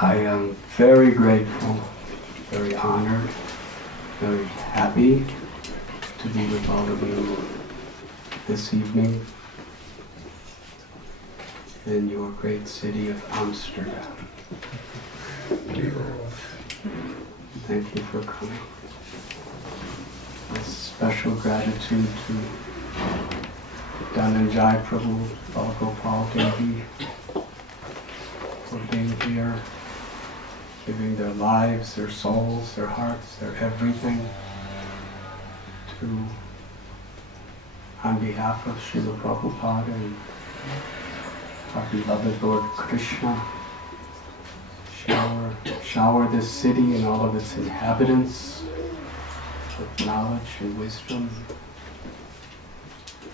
I am very grateful, very honored, very happy to be with all of you this evening in your great city of Amsterdam. Thank you for coming. A special gratitude to Dhananjay Prabhu, Balgopal Devi for being here, giving their lives, their souls, their hearts, their everything to, on behalf of Srila Prabhupada and our beloved Lord Krishna, shower this city and all of its inhabitants with knowledge and wisdom,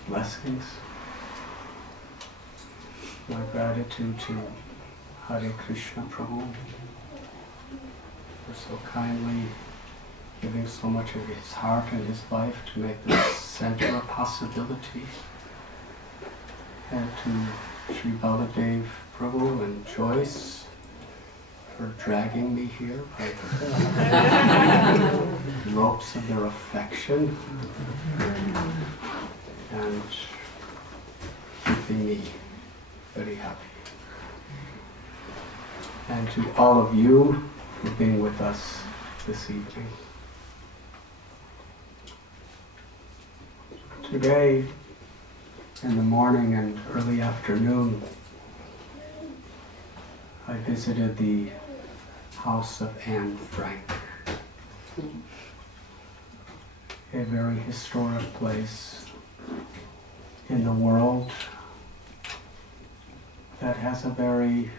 blessings. My gratitude to Hare Krishna Prabhu for so kindly giving so much of his heart and his life to make this center a possibility. And to Sri Baladev Prabhu and Joyce for dragging me here by the ropes of their affection and keeping me very happy. And to all of you for being with us this evening. Today, in the morning and early afternoon, I visited the house of Anne Frank, a very historic place in the world that has a very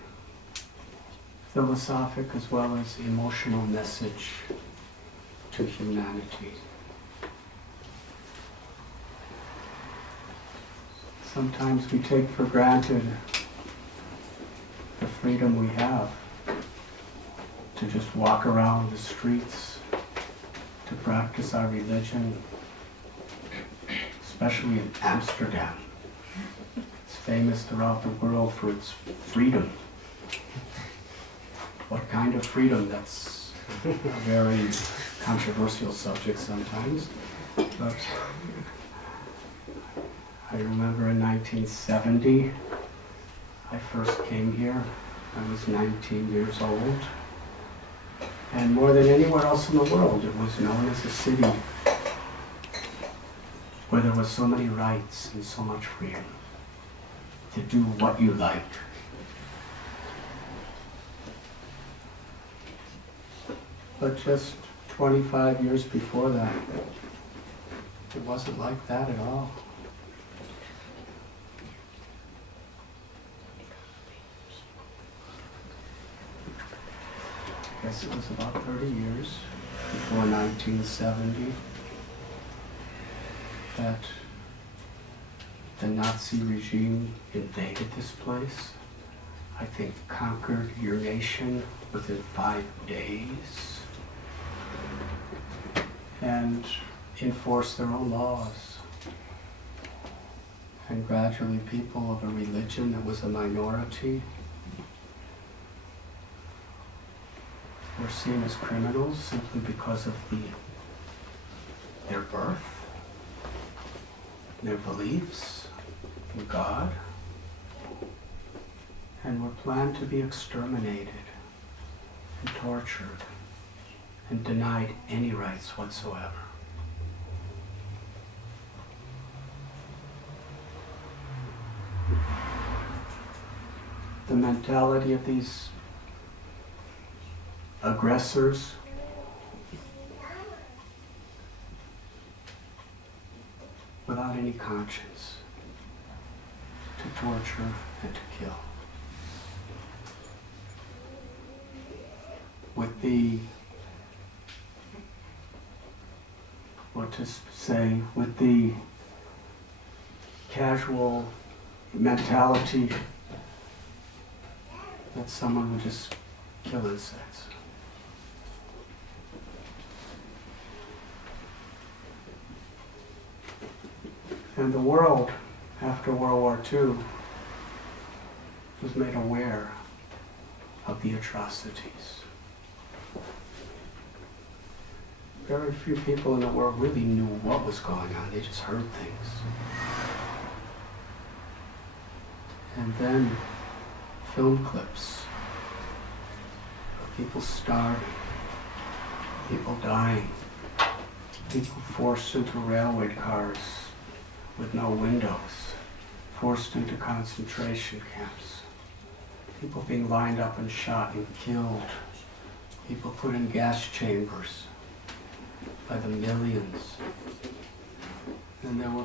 philosophic as well as emotional message to humanity. Sometimes we take for granted the freedom we have to just walk around the streets, to practice our religion, especially in Amsterdam. It's famous throughout the world for its freedom. What kind of freedom? That's a very controversial subject sometimes. But I remember in 1970, I first came here. I was 19 years old. And more than anywhere else in the world, it was known as a city where there was so many rights and so much freedom to do what you like. But just 25 years before that, it wasn't like that at all. I guess it was about 30 years before 1970 that the Nazi regime invaded this place. I think conquered your nation within 5 days and enforced their own laws. And gradually people of a religion that was a minority were seen as criminals simply because of their birth, their beliefs in God, and were planned to be exterminated and tortured and denied any rights whatsoever. The mentality of these aggressors without any conscience to torture and to kill. With with the casual mentality that someone would just kill insects. And the world, after World War II, was made aware of the atrocities. Very few people in the world really knew what was going on. They just heard things. And then film clips of people starving, people dying, people forced into railway cars with no windows, forced into concentration camps, people being lined up and shot and killed, people put in gas chambers by the millions. And there were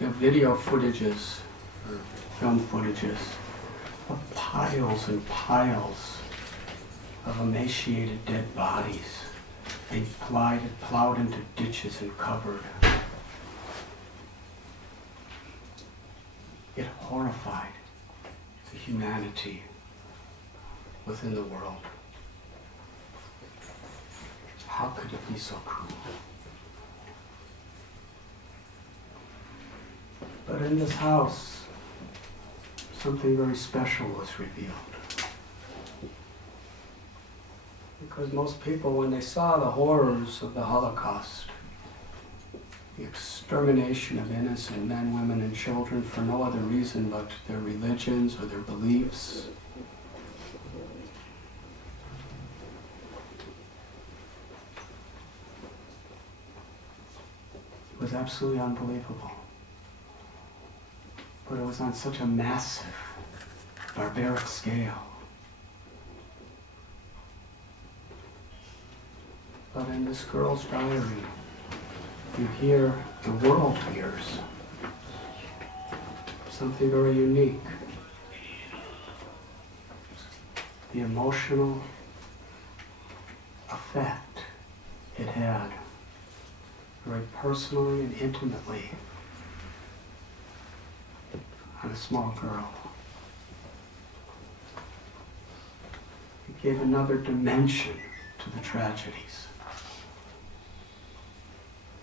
video footages, or film footages, of piles and piles of emaciated dead bodies being plowed into ditches and covered. It horrified the humanity within the world. How could it be so cruel? But in this house, something very special was revealed. Because most people, when they saw the horrors of the Holocaust, the extermination of innocent men, women, and children for no other reason but their religions or their beliefs, it was absolutely unbelievable. But it was on such a massive, barbaric scale. But in this girl's diary, you hear, the world hears, something very unique. The emotional effect it had, very personally and intimately, on a small girl. It gave another dimension to the tragedies.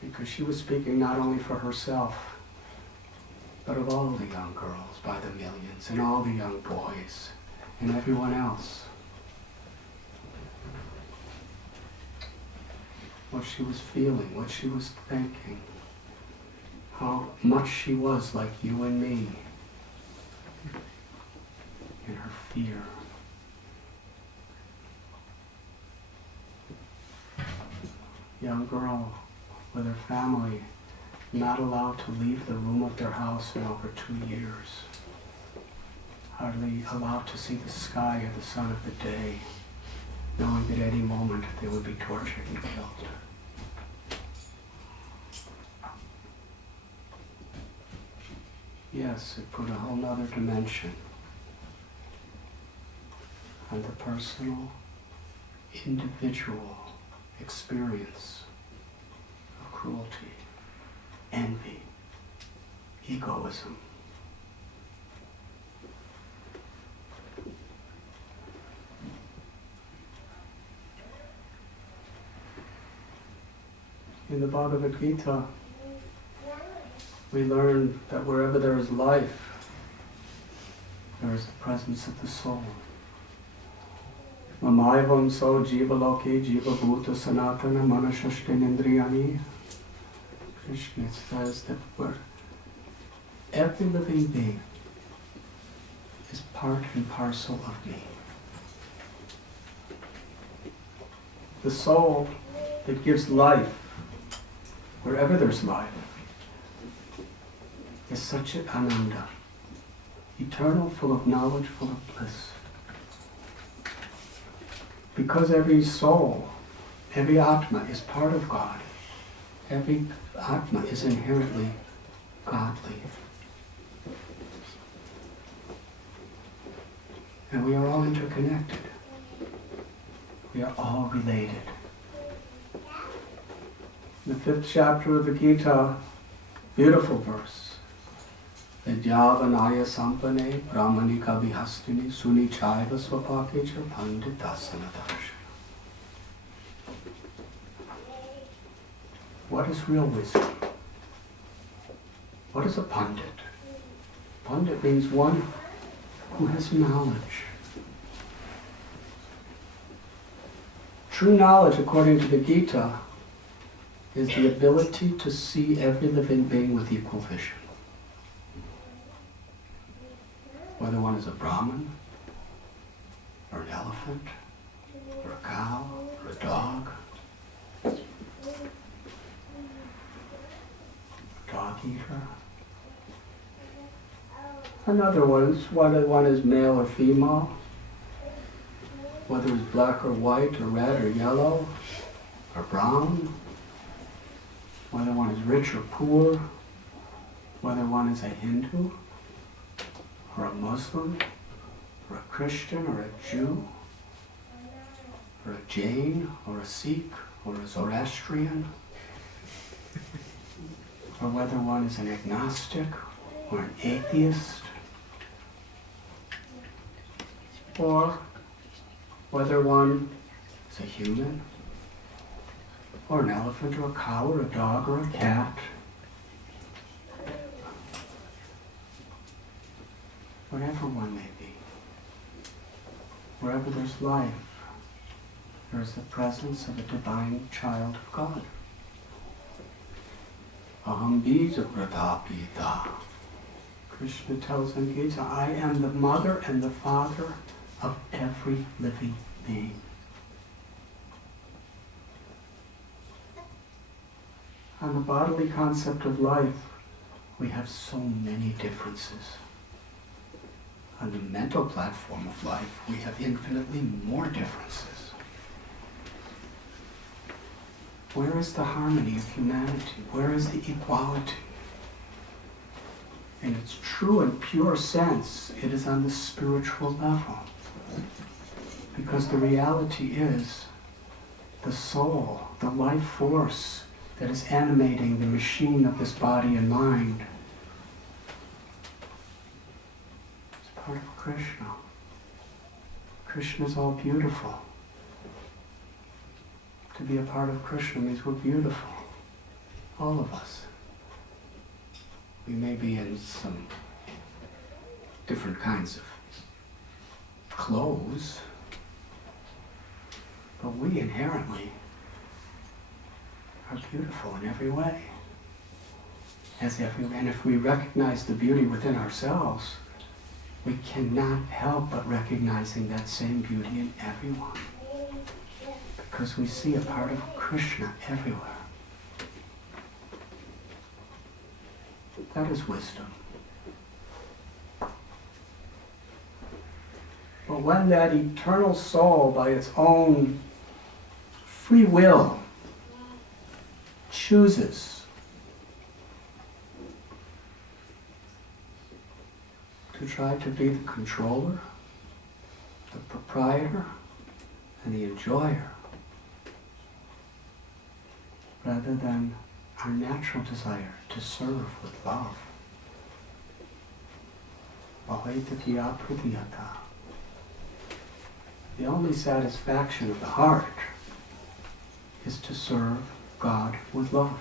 Because she was speaking not only for herself, but of all the young girls by the millions, and all the young boys, and everyone else. What she was feeling, what she was thinking, how much she was like you and me, in her fear. Young girl with her family, not allowed to leave the room of their house in over 2 years. Hardly allowed to see the sky or the sun of the day, knowing that at any moment they would be tortured and killed. Yes, it put a whole nother dimension on the personal, individual experience of cruelty, envy, egoism. In the Bhagavad Gita, we learn that wherever there is life, there is the presence of the soul. Mamaivam so jiva loke jiva bhuta sanatana manashashtenendriyani. Krishna says that every living being is part and parcel of me. The soul that gives life, wherever there's life, is Satchit Ananda, eternal, full of knowledge, full of bliss. Because every soul, every Atma is part of God, every Atma is inherently godly. And we are all interconnected. We are all related. In the 5th chapter of the Gita, beautiful verse. Vidyavanaya sampane brahmanika vihastini suni chaiva swapakecha panditasana darsha. What is real wisdom? What is a pandit? Pandit means one who has knowledge. True knowledge, according to the Gita, is the ability to see every living being with equal vision. Whether one is a Brahmin, or an elephant, or a cow, or a dog, dog eater. Another whether one is male or female, whether it's black or white, or red or yellow, or brown, whether one is rich or poor, whether one is a Hindu, or a Muslim, or a Christian, or a Jew, or a Jain, or a Sikh, or a Zoroastrian, or whether one is an agnostic, or an atheist, or whether one is a human, or an elephant, or a cow, or a dog, or a cat. Whatever one may be. Wherever there's life, there is the presence of a divine child of God. Aham bija pradapita. Krishna tells in Gita, I am the mother and the father of every living being. On the bodily concept of life, we have so many differences. On the mental platform of life, we have infinitely more differences. Where is the harmony of humanity? Where is the equality? In its true and pure sense, it is on the spiritual level. Because the reality is the soul, the life force that is animating the machine of this body and mind. It's part of Krishna. Krishna is all beautiful. To be a part of Krishna means we're beautiful. All of us. We may be in some different kinds of clothes, but we inherently are beautiful in every way. And if we recognize the beauty within ourselves, we cannot help but recognizing that same beauty in everyone. Because we see a part of Krishna everywhere. That is wisdom. But when that eternal soul, by its own free will, chooses to try to be the controller, the proprietor, and the enjoyer, rather than our natural desire to serve with love. The only satisfaction of the heart is to serve God with love.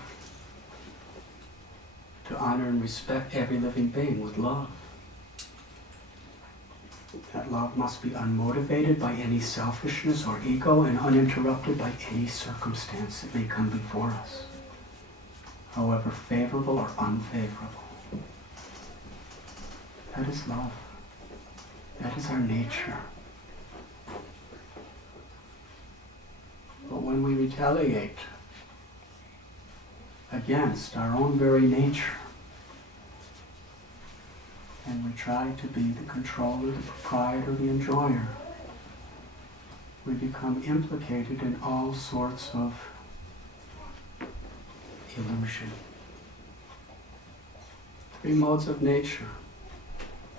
To honor and respect every living being with love. That love must be unmotivated by any selfishness or ego and uninterrupted by any circumstance that may come before us, however favorable or unfavorable. That is love. That is our nature. But when we retaliate against our own very nature, and we try to be the controller, the proprietor, the enjoyer, we become implicated in all sorts of illusion. Three modes of nature.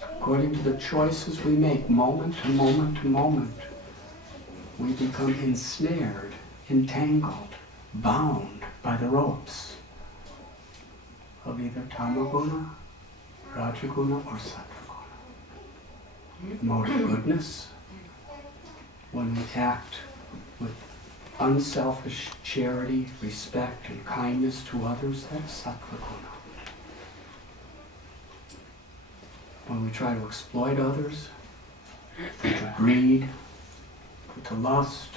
According to the choices we make moment to moment to moment, we become ensnared, entangled, bound by the ropes of either tamaguna, rajaguna, or sattvaguna. Mode of goodness, when we act with unselfish charity, respect, and kindness to others, that's sattvaguna. When we try to exploit others, to greed, to lust,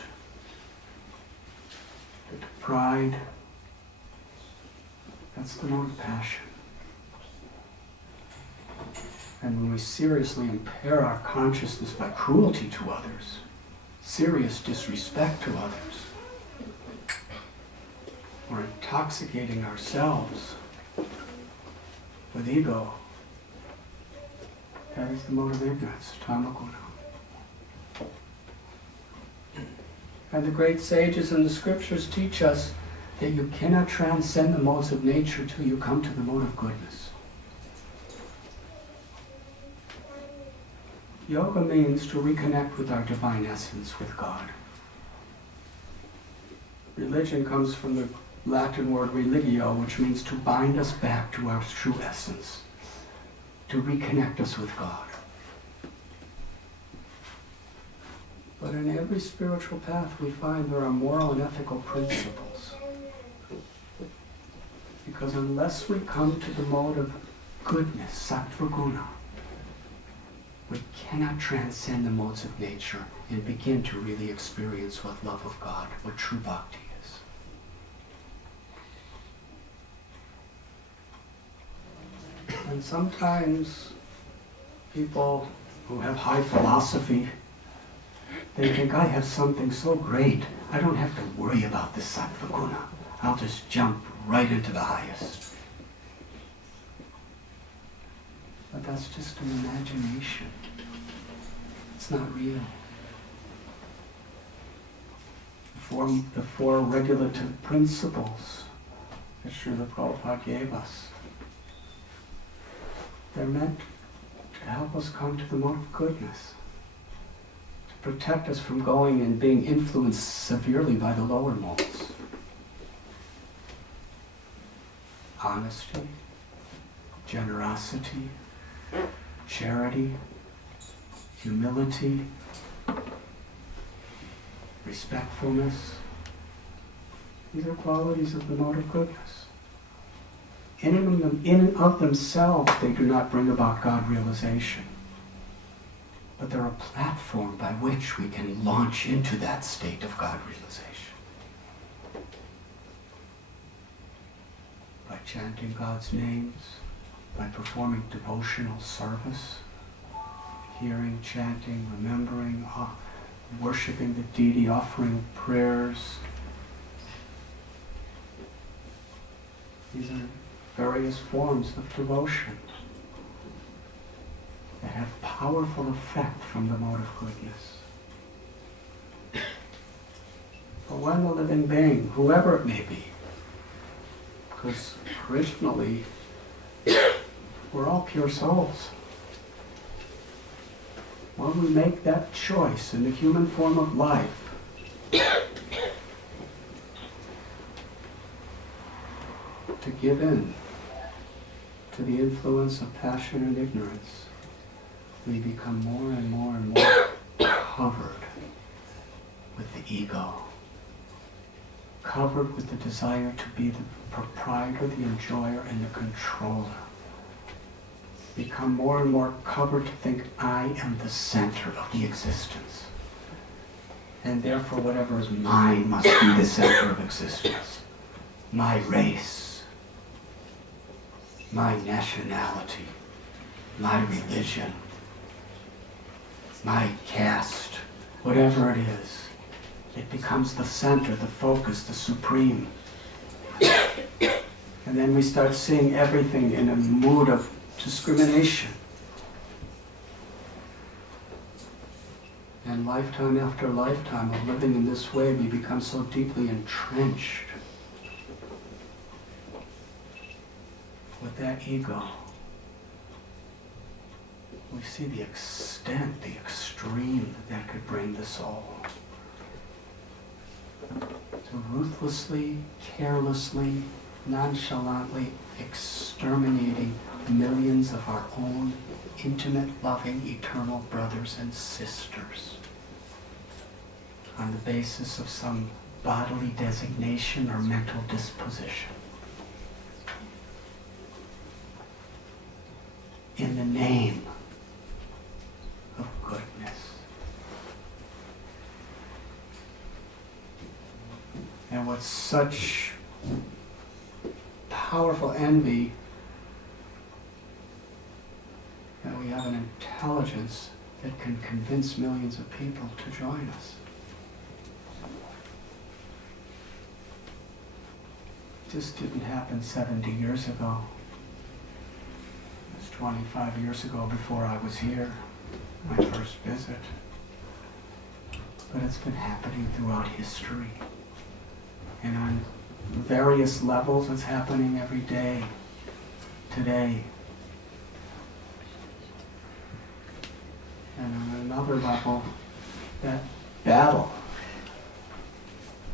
pride. That's the mode of passion. And when we seriously impair our consciousness by cruelty to others, serious disrespect to others, we're intoxicating ourselves with ego. That is the mode of ignorance, tamaguna. And the great sages in the scriptures teach us that you cannot transcend the modes of nature till you come to the mode of goodness. Yoga means to reconnect with our divine essence, with God. Religion comes from the Latin word religio, which means to bind us back to our true essence, to reconnect us with God. But in every spiritual path we find there are moral and ethical principles. Because unless we come to the mode of goodness, sattva guna, we cannot transcend the modes of nature and begin to really experience what love of God, what true bhakti is. And sometimes people who have high philosophy, they think, I have something so great, I don't have to worry about the sattva guna. I'll just jump right into the highest. But that's just an imagination. It's not real. The four regulative principles that Srila Prabhupada gave us, they're meant to help us come to the mode of goodness, to protect us from going and being influenced severely by the lower modes. Honesty, generosity, charity, humility, respectfulness. These are qualities of the mode of goodness. In and of themselves, they do not bring about God realization. But they're a platform by which we can launch into that state of God realization. By chanting God's names, by performing devotional service, hearing, chanting, remembering, worshiping the deity, offering prayers. These are various forms of devotion that have powerful effect from the mode of goodness. But when the living being, whoever it may be, because originally we're all pure souls. When we make that choice in the human form of life, to give in to the influence of passion and ignorance, we become more and more and more covered with the ego, covered with the desire to be the proprietor, the enjoyer, and the controller. Become more and more covered to think, I am the center of the existence. And therefore whatever is mine must be the center of existence. My race, my nationality, my religion, my caste, whatever it is. It becomes the center, the focus, the supreme. And then we start seeing everything in a mood of discrimination. And lifetime after lifetime of living in this way, we become so deeply entrenched with that ego. We see the extent, the extreme that could bring the soul to ruthlessly, carelessly, nonchalantly exterminating millions of our own intimate, loving, eternal brothers and sisters on the basis of some bodily designation or mental disposition. In the name of goodness. And with such powerful envy that we have an intelligence that can convince millions of people to join us. This didn't happen 70 years ago. It was 25 years ago before I was here, my first visit. But it's been happening throughout history. And on various levels, it's happening every day, today. And on another level, that battle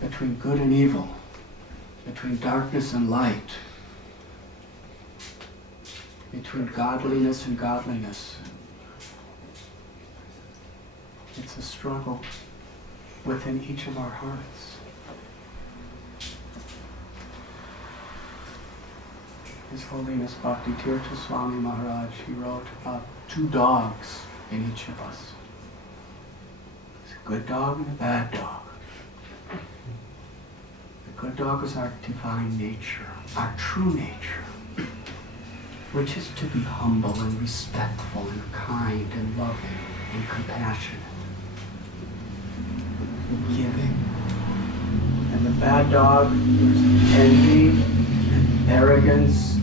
between good and evil, between darkness and light, between godliness and godliness. It's a struggle within each of our hearts. His Holiness Bhakti Tirtha Swami Maharaj, he wrote about 2 dogs in each of us. There's a good dog and a bad dog. The good dog is our divine nature, our true nature, which is to be humble and respectful and kind and loving and compassionate and giving. And the bad dog is envy and arrogance,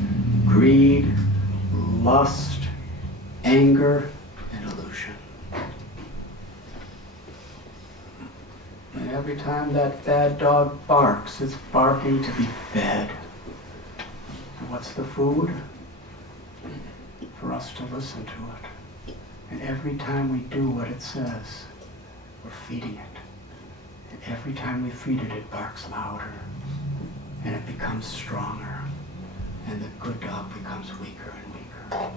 greed, lust, anger, and illusion. And every time that bad dog barks, it's barking to be fed. And what's the food? For us to listen to it. And every time we do what it says, we're feeding it. And every time we feed it, it barks louder. And it becomes stronger. And the good dog becomes weaker and weaker.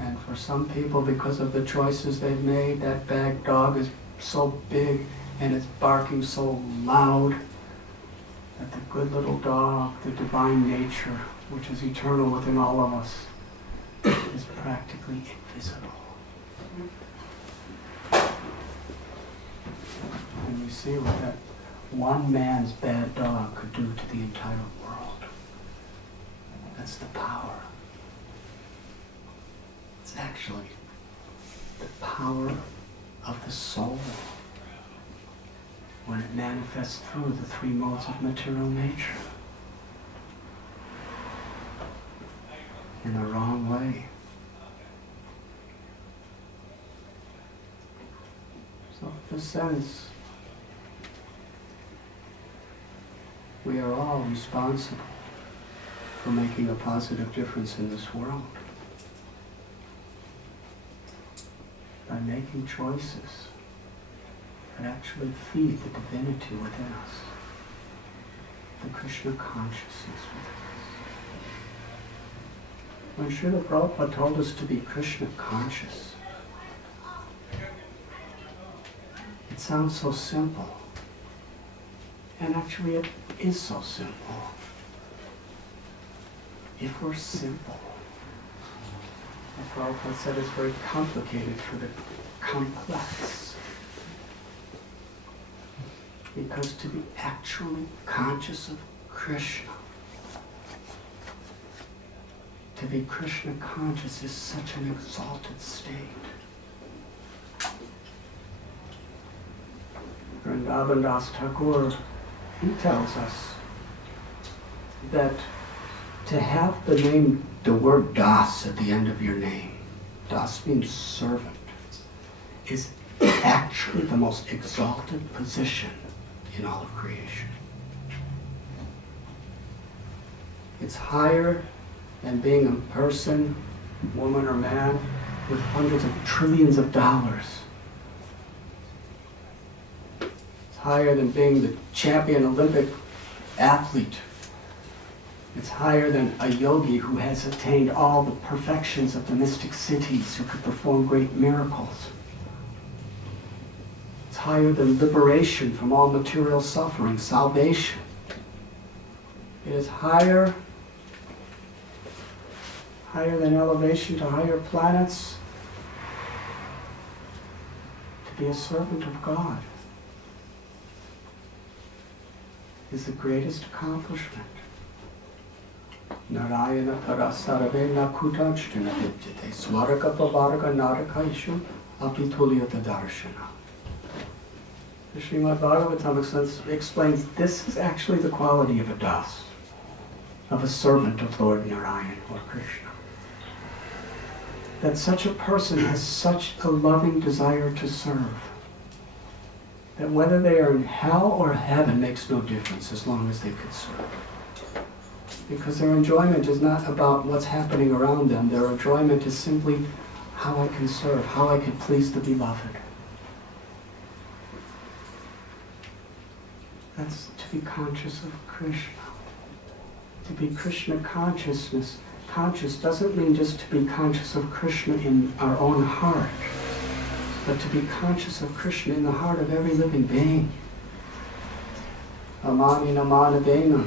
And for some people, because of the choices they've made, that bad dog is so big and it's barking so loud that the good little dog, the divine nature, which is eternal within all of us, is practically invisible. And you see what that one man's bad dog could do to the entire world. That's the power. It's actually the power of the soul when it manifests through the 3 modes of material nature in the wrong way. So in a sense, we are all responsible for making a positive difference in this world by making choices that actually feed the divinity within us, the Krishna consciousness within us. When Srila Prabhupada told us to be Krishna conscious, it sounds so simple. And actually it is so simple. If we're simple. And Prabhupada said it's very complicated for the complex. Because to be actually conscious of Krishna, to be Krishna conscious is such an exalted state. Vrindavan Das Thakur, he tells us that to have the name, the word Das at the end of your name, Das means servant, is actually the most exalted position in all of creation. It's higher than being a person, woman or man, with hundreds of trillions of dollars. It's higher than being the champion Olympic athlete. It's higher than a yogi who has attained all the perfections of the mystic cities, who could perform great miracles. It's higher than liberation from all material suffering, salvation. It is higher than elevation to higher planets, to be a servant of God. is the greatest accomplishment. Narayana parasarvena kutajjana vidyate swarga pavarga narakaishu apitulyata darshana. The Srimad Bhagavatam explains this is actually the quality of a das, of a servant of Lord Narayan or Krishna. That such a person has such a loving desire to serve, that whether they are in hell or heaven makes no difference as long as they could serve. Because their enjoyment is not about what's happening around them. Their enjoyment is simply how I can serve, how I can please the beloved. That's to be conscious of Krishna. To be Krishna conscious doesn't mean just to be conscious of Krishna in our own heart, but to be conscious of Krishna in the heart of every living being. Amani namana dena.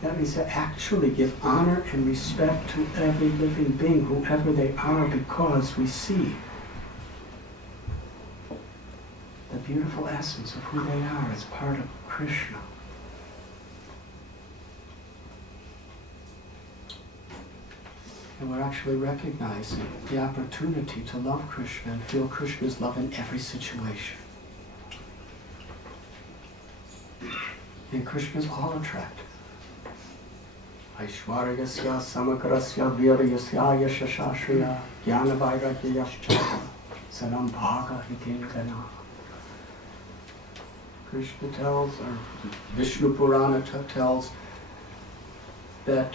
That means to actually give honor and respect to every living being, whoever they are, because we see the beautiful essence of who they are as part of Krishna. And we're actually recognizing the opportunity to love Krishna and feel Krishna's love in every situation. And Krishna is all attractive. Aishwaryasya samagrasya viryasya yashashashriya jnana vairagyascha sanam bhaga hitindana. Krishna tells, or Vishnu Purana tells, that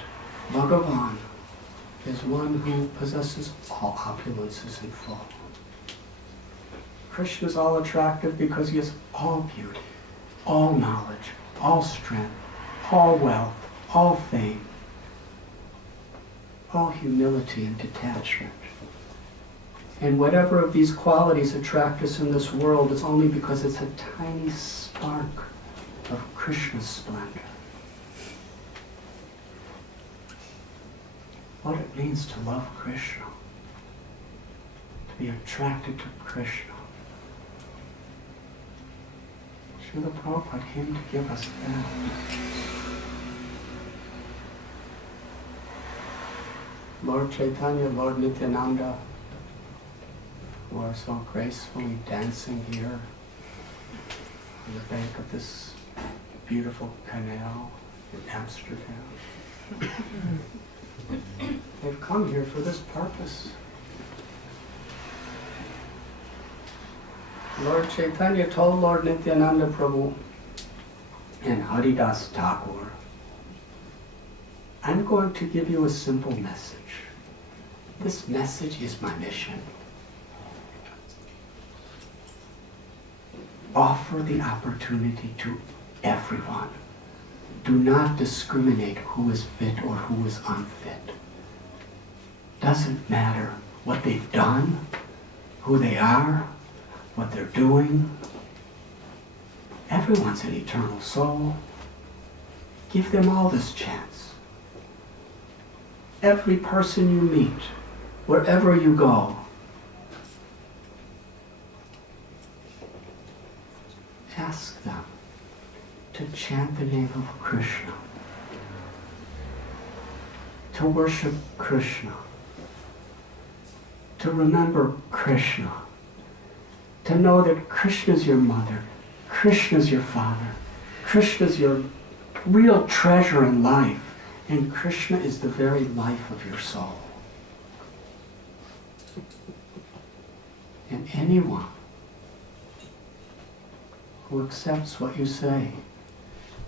Bhagavan is one who possesses all opulences in full. Krishna is all attractive because he has all beauty, all knowledge, all strength, all wealth, all fame, all humility and detachment. And whatever of these qualities attract us in this world, it's only because it's a tiny spark of Krishna's splendor. What it means to love Krishna, to be attracted to Krishna. Srila Prabhupada came to give us that. Lord Chaitanya, Lord Nityananda, who are so gracefully dancing here on the bank of this beautiful canal in Amsterdam. They've come here for this purpose. Lord Chaitanya told Lord Nityananda Prabhu and Haridas Thakur, I'm going to give you a simple message. This message is my mission. Offer the opportunity to everyone. Do not discriminate who is fit or who is unfit. Doesn't matter what they've done, who they are, what they're doing. Everyone's an eternal soul. Give them all this chance. Every person you meet, wherever you go, ask them to chant the name of Krishna, to worship Krishna, to remember Krishna, to know that Krishna is your mother, Krishna is your father, Krishna is your real treasure in life, and Krishna is the very life of your soul. And anyone who accepts what you say,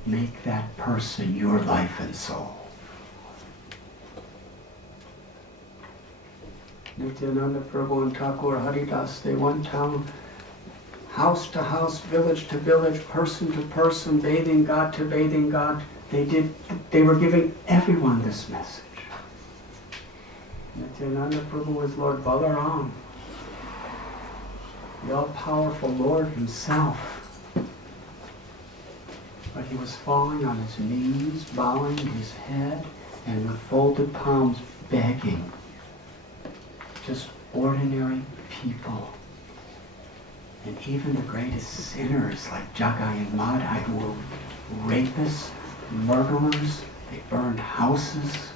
make that person your life and soul. Nityananda Prabhu and Thakur Haridas, they went down house to house, village to village, person to person, bathing God to bathing God. They were giving everyone this message. Nityananda Prabhu was Lord Balaram, the all-powerful Lord himself. But he was falling on his knees, bowing his head, and with folded palms begging. Just ordinary people And even the greatest sinners like Jagai and Madhai, who were rapists, murderers, they burned houses,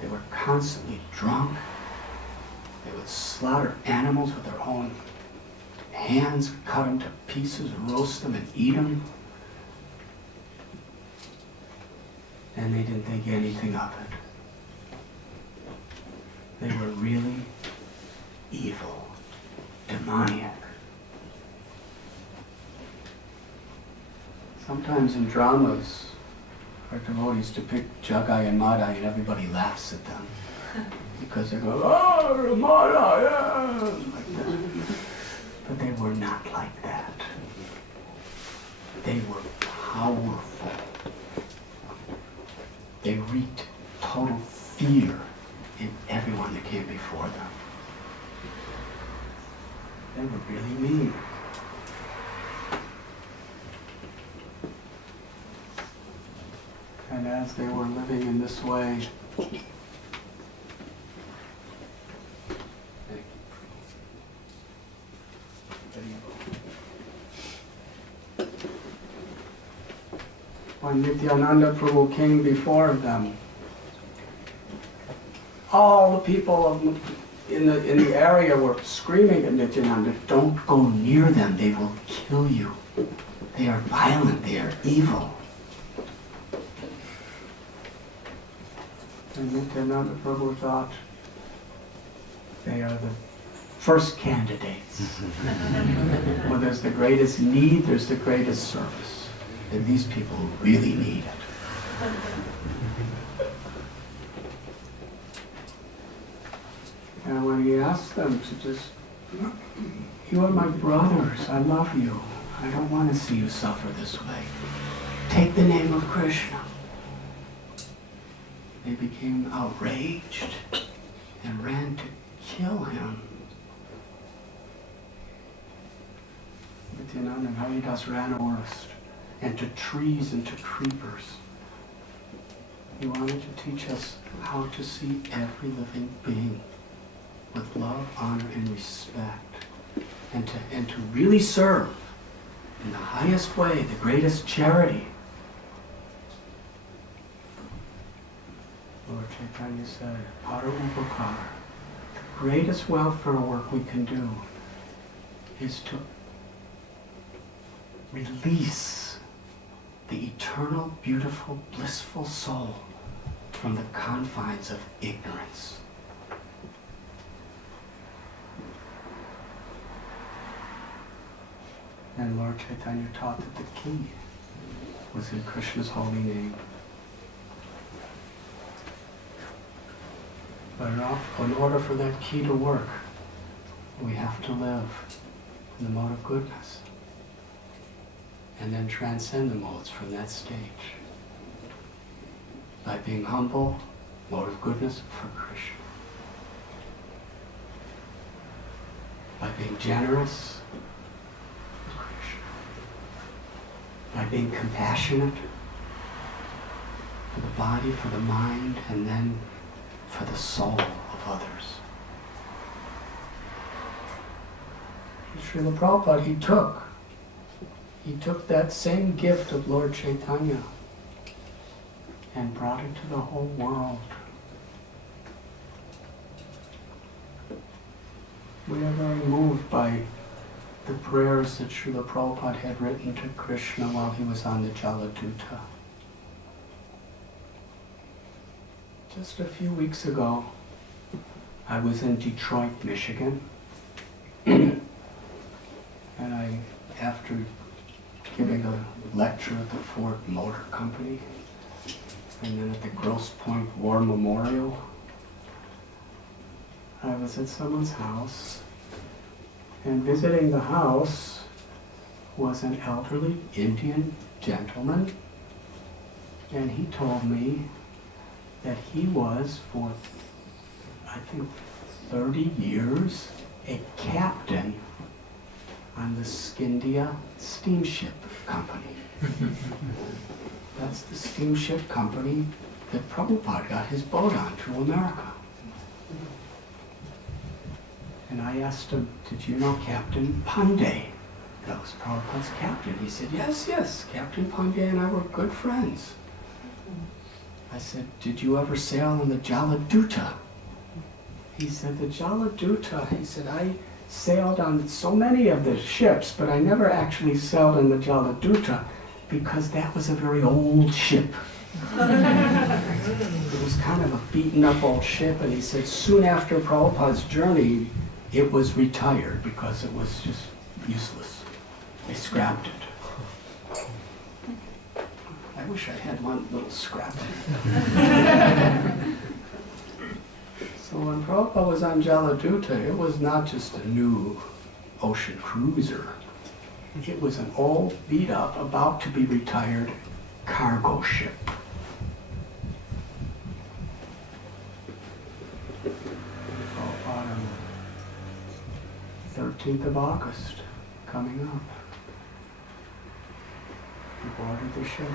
they were constantly drunk, they would slaughter animals with their own hands, cut them to pieces, roast them and eat them. And they didn't think anything of it. They were really evil, demoniac. Sometimes in dramas, our devotees depict Jagai and Madhai and everybody laughs at them. Because they go, oh, Madhai, yeah, like that. But they were not like that. They were powerful. They wreaked total fear in everyone that came before them. They were really mean. And as they were living in this way, when Nityananda Prabhu came before them, all the people in the area were screaming at Nityananda, don't go near them, they will kill you. They are violent, they are evil. And Nityananda Prabhu thought, they are the first candidates. When there's the greatest need, there's the greatest service. And these people really need it. And when he asked them to just, you are my brothers, I love you. I don't want to see you suffer this way. Take the name of Krishna. They became outraged and ran to kill him. Nityananda and Haridas ran forest and to trees and to creepers. He wanted to teach us how to see every living being with love, honor, and respect, and to really serve in the highest way, the greatest charity. Lord Chaitanya said, Para Upakar, the greatest welfare work we can do is to release the eternal, beautiful, blissful soul from the confines of ignorance. And Lord Chaitanya taught that the key was in Krishna's holy name. But in order for that key to work, we have to live in the mode of goodness and then transcend the modes from that stage. By being humble, mode of goodness for Krishna. By being generous, for Krishna. By being compassionate for the body, for the mind, and then for the soul of others. Srila Prabhupada, he took that same gift of Lord Chaitanya and brought it to the whole world. We are very moved by the prayers that Srila Prabhupada had written to Krishna while he was on the Jaladuta. Just a few weeks ago, I was in Detroit, Michigan, and after giving a lecture at the Ford Motor Company, and then at the Grosse Pointe War Memorial, I was at someone's house, and visiting the house was an elderly Indian gentleman, and he told me that he was, for I think 30 years, a captain on the Scindia Steamship Company. That's the steamship company that Prabhupada got his boat on to America. And I asked him, did you know Captain Pandey? That was Prabhupada's captain. He said, yes, yes, Captain Pandey and I were good friends. I said, did you ever sail on the Jaladuta? He said, the Jaladuta, he said, I sailed on so many of the ships, but I never actually sailed on the Jaladuta because that was a very old ship. It was kind of a beaten up old ship, and he said soon after Prabhupada's journey, it was retired because it was just useless. They scrapped it. I wish I had one little scrap. So when Prabhupada was on Jaladuta, it was not just a new ocean cruiser. It was an old, beat up, about to be retired cargo ship. Prabhupada on the 13th of August, coming up. He boarded the ship.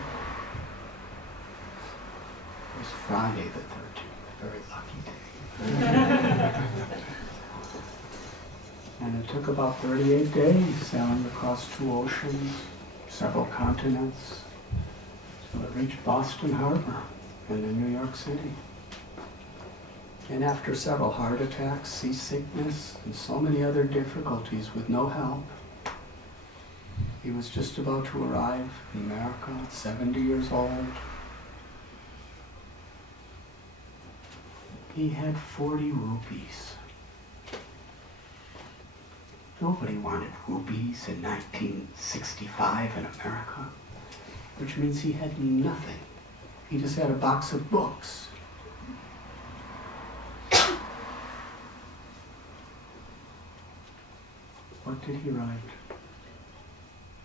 It was Friday the 13th, a very lucky day. And it took about 38 days sailing across 2 oceans, several continents, till it reached Boston Harbor and then New York City. And after several heart attacks, seasickness, and so many other difficulties with no help, he was just about to arrive in America at 70 years old. He had 40 rupees. Nobody wanted rupees in 1965 in America, which means he had nothing. He just had a box of books. What did he write?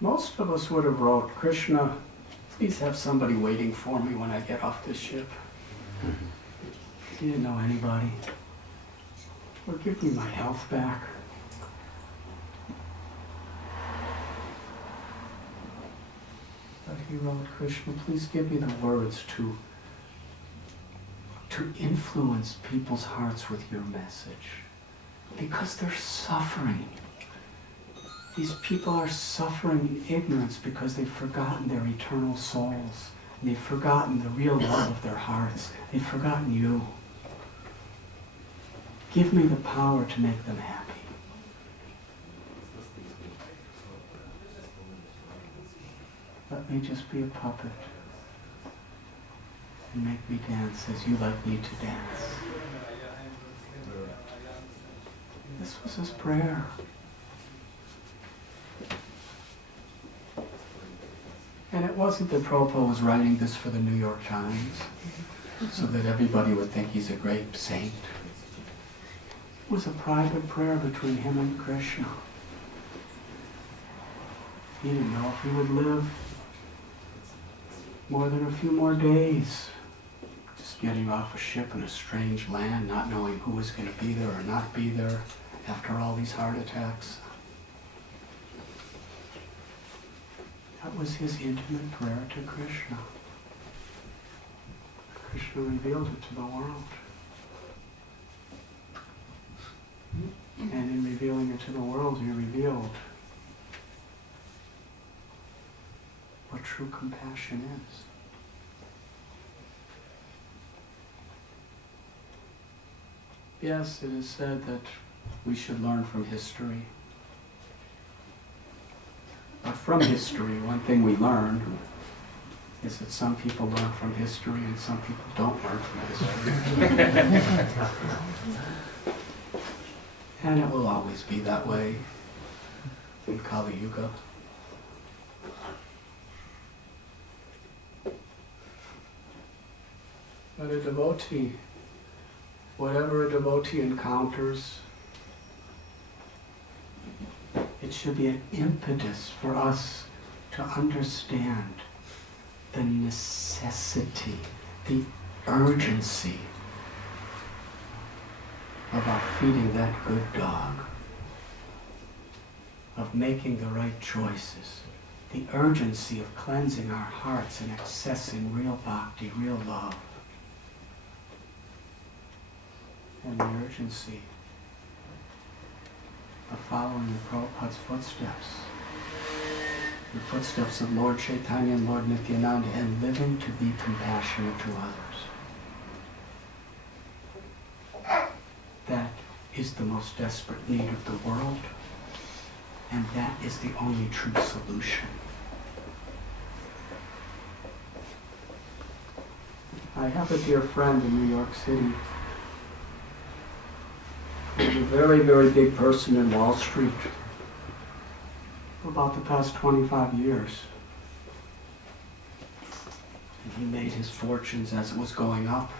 Most of us would have wrote, Krishna, please have somebody waiting for me when I get off this ship. He didn't know anybody. Or give me my health back. But he wrote, Krishna, please give me the words to influence people's hearts with your message. Because they're suffering. These people are suffering in ignorance because they've forgotten their eternal souls. And they've forgotten the real love of their hearts. They've forgotten you. Give me the power to make them happy. Let me just be a puppet and make me dance as you like me to dance. This was his prayer. And it wasn't that Prabhupada was writing this for the New York Times so that everybody would think he's a great saint. It was a private prayer between him and Krishna. He didn't know if he would live more than a few more days. Just getting off a ship in a strange land, not knowing who was going to be there or not be there after all these heart attacks. That was his intimate prayer to Krishna. Krishna revealed it to the world. And in revealing it to the world, he revealed what true compassion is. Yes, it is said that we should learn from history. But from history, one thing we learn is that some people learn from history and some people don't learn from history. And it will always be that way in Kali Yuga. But a devotee, whatever a devotee encounters, it should be an impetus for us to understand the necessity, the urgency of our feeding that good dog, of making the right choices, the urgency of cleansing our hearts and accessing real bhakti, real love, and the urgency of following the Prabhupada's footsteps the footsteps of Lord Chaitanya and Lord Nityananda, and living to be compassionate to others. That is the most desperate need of the world, and that is the only true solution. I have a dear friend in New York City. He's a very, very big person in Wall Street for about the past 25 years. And he made his fortunes as it was going up.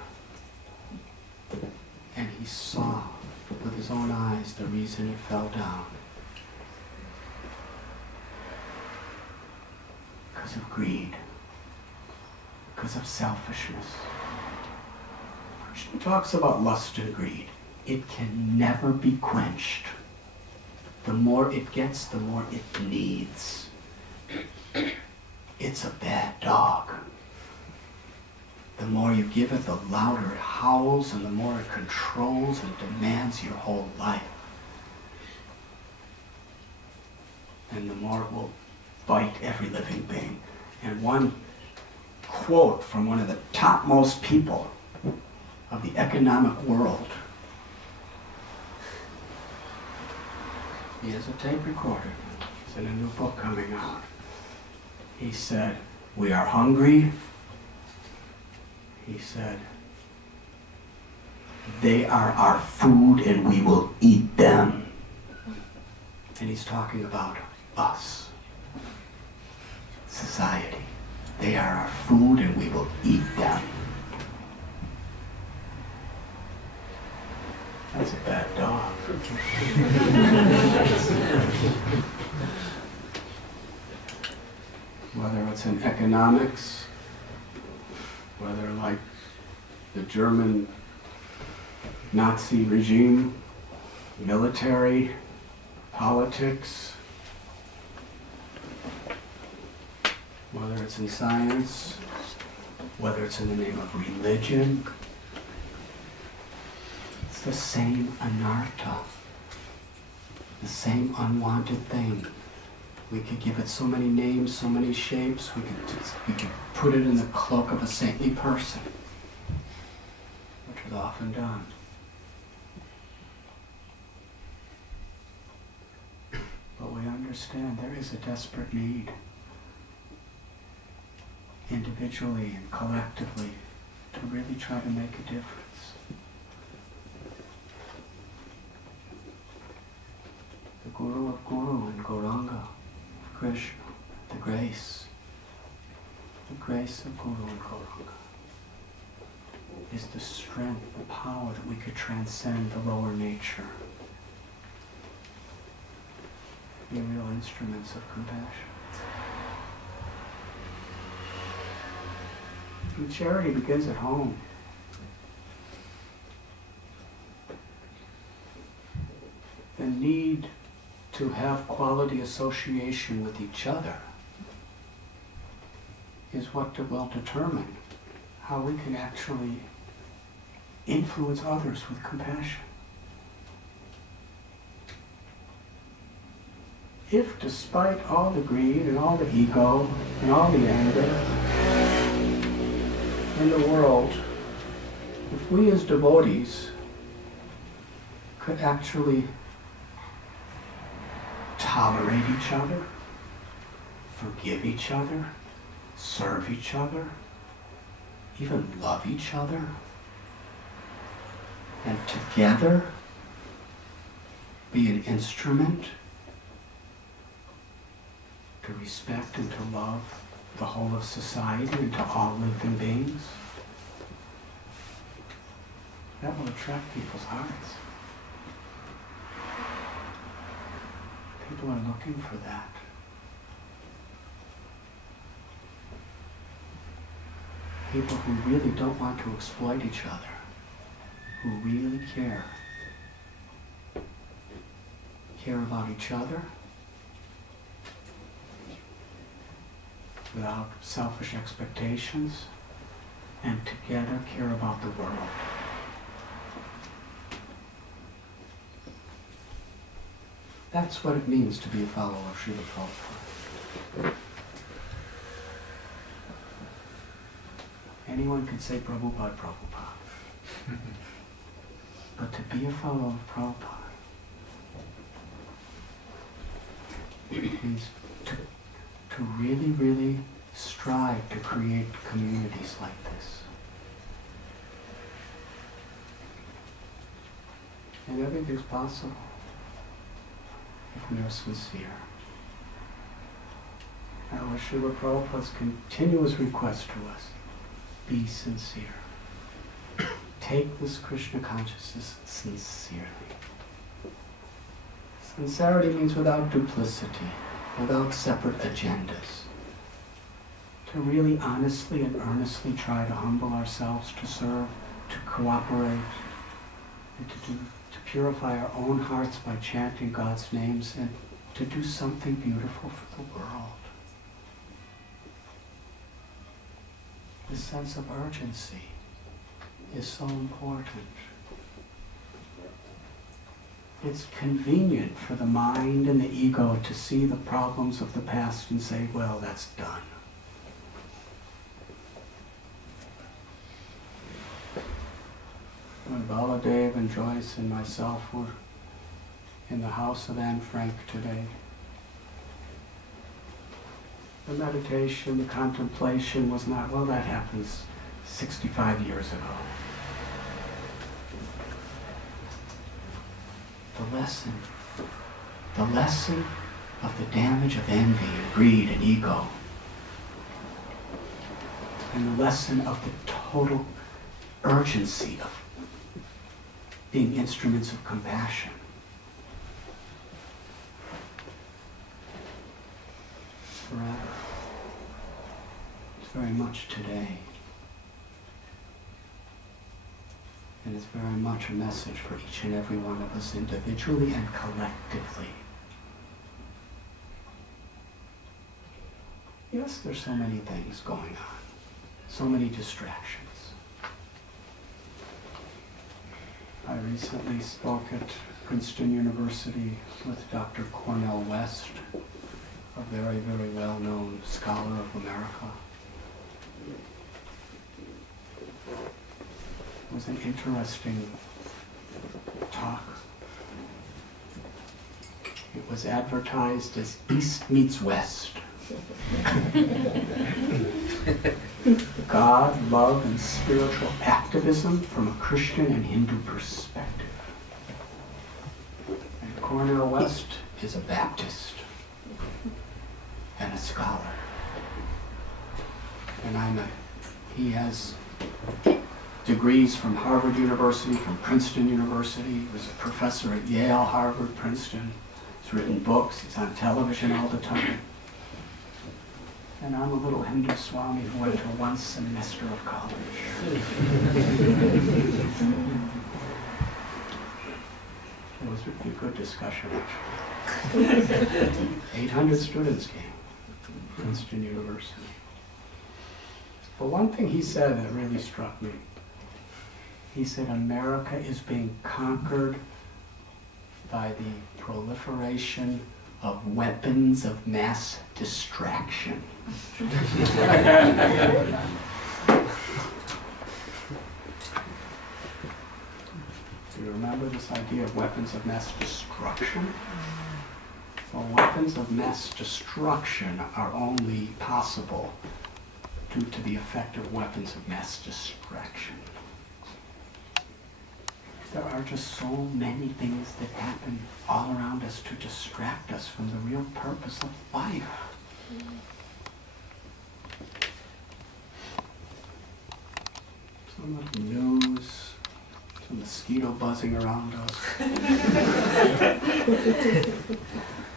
And he saw with his own eyes the reason it fell down. Because of greed. Because of selfishness. Krishna talks about lust and greed. It can never be quenched. The more it gets, the more it needs. It's a bad dog. The more you give it, the louder it howls, and the more it controls and demands your whole life. And the more it will bite every living being. And one quote from one of the topmost people of the economic world. He has a tape recorder. It's in a new book coming out. He said, "We are hungry." He said, "They are our food and we will eat them." And he's talking about us, society. They are our food and we will eat them. That's a bad dog. Whether it's in economics, whether like the German Nazi regime, military, politics, whether it's in science, whether it's in the name of religion, it's the same anartha, the same unwanted thing. We could give it so many names, so many shapes, we could put it in the cloak of a saintly person, which is often done. But we understand there is a desperate need, individually and collectively, to really try to make a difference. The Guru of Guru and Gauranga, Krishna, the grace of Guru and Gauranga is the strength, the power that we could transcend the lower nature, be real instruments of compassion. And charity begins at home. The need to have quality association with each other is what will determine how we can actually influence others with compassion. If despite all the greed and all the ego and all the anger in the world, if we as devotees could actually tolerate each other, forgive each other, serve each other, even love each other, and together be an instrument to respect and to love the whole of society and to all living beings, that will attract people's hearts. People are looking for that. People who really don't want to exploit each other, who really care about each other without selfish expectations, and together care about the world. That's what it means to be a follower of Srila Prabhupada. Anyone could say Prabhupada, Prabhupada. But to be a fellow of Prabhupada means to really, really strive to create communities like this. And everything's possible if we are sincere. That was Srila Prabhupada's continuous request to us. Be sincere. Take this Krishna consciousness sincerely. Sincerity means without duplicity, without separate agendas. To really honestly and earnestly try to humble ourselves, to serve, to cooperate, and to purify our own hearts by chanting God's names, and to do something beautiful for the world. This sense of urgency is so important. It's convenient for the mind and the ego to see the problems of the past and say, well, that's done. When Baladev and Joyce and myself were in the house of Anne Frank today, the meditation, the contemplation was not, well, that happens 65 years ago. The lesson of the damage of envy and greed and ego, and the lesson of the total urgency of being instruments of compassion. Forever. It's very much today. And it's very much a message for each and every one of us individually and collectively. Yes, there's so many things going on, so many distractions. I recently spoke at Princeton University with Dr. Cornel West, a very, very well-known scholar of America. It was an interesting talk. It was advertised as East meets West. God, love, and spiritual activism from a Christian and Hindu perspective. And Cornel West is a Baptist and a scholar. And he has degrees from Harvard University, from Princeton University. He was a professor at Yale, Harvard, Princeton. He's written books. He's on television all the time. And I'm a little Hindu Swami who went to one semester of college. It was a good discussion, actually. 800 students came to Princeton University. But one thing he said that really struck me, he said America is being conquered by the proliferation of weapons of mass distraction. Do you remember this idea of weapons of mass destruction? Well, weapons of mass destruction are only possible due to the effect of weapons of mass distraction. There are just so many things that happen all around us to distract us from the real purpose of life. Some of the news, some mosquito buzzing around us,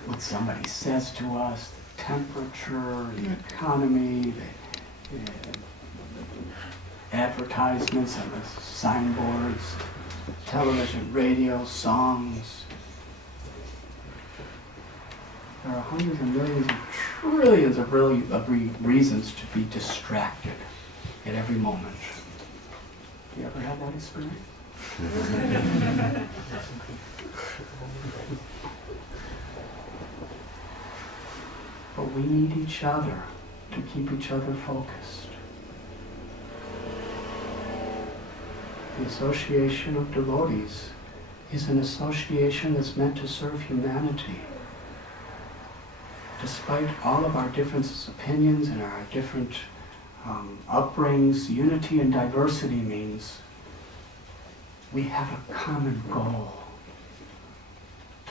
what somebody says to us, the temperature, the economy, the advertisements on the signboards, television, radio, songs. There are hundreds of millions of trillions of reasons to be distracted at every moment. You ever had that experience? But we need each other to keep each other focused. The association of devotees is an association that's meant to serve humanity. Despite all of our differences of opinions and our different upbringings, unity and diversity means we have a common goal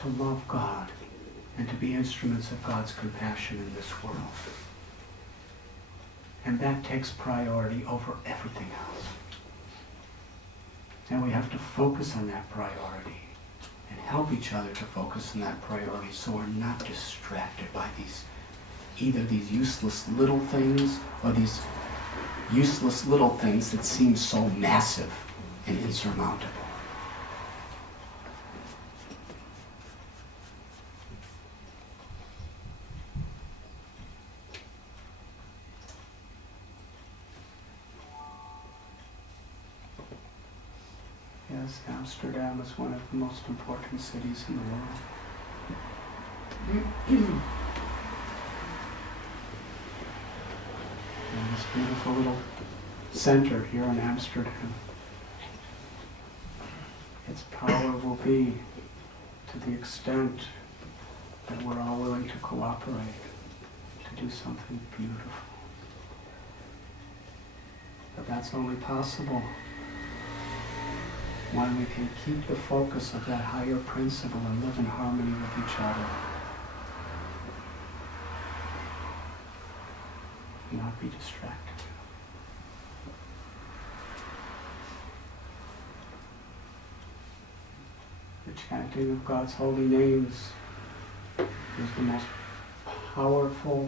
to love God and to be instruments of God's compassion in this world. And that takes priority over everything else. And we have to focus on that priority and help each other to focus on that priority so we're not distracted by either these useless little things or these useless little things that seem so massive and insurmountable. Yes, Amsterdam is one of the most important cities in the world. And this beautiful little center here in Amsterdam, its power will be to the extent that we're all willing to cooperate to do something beautiful. But that's only possible when we can keep the focus of that higher principle and live in harmony with each other. Not be distracted. The chanting of God's holy names is the most powerful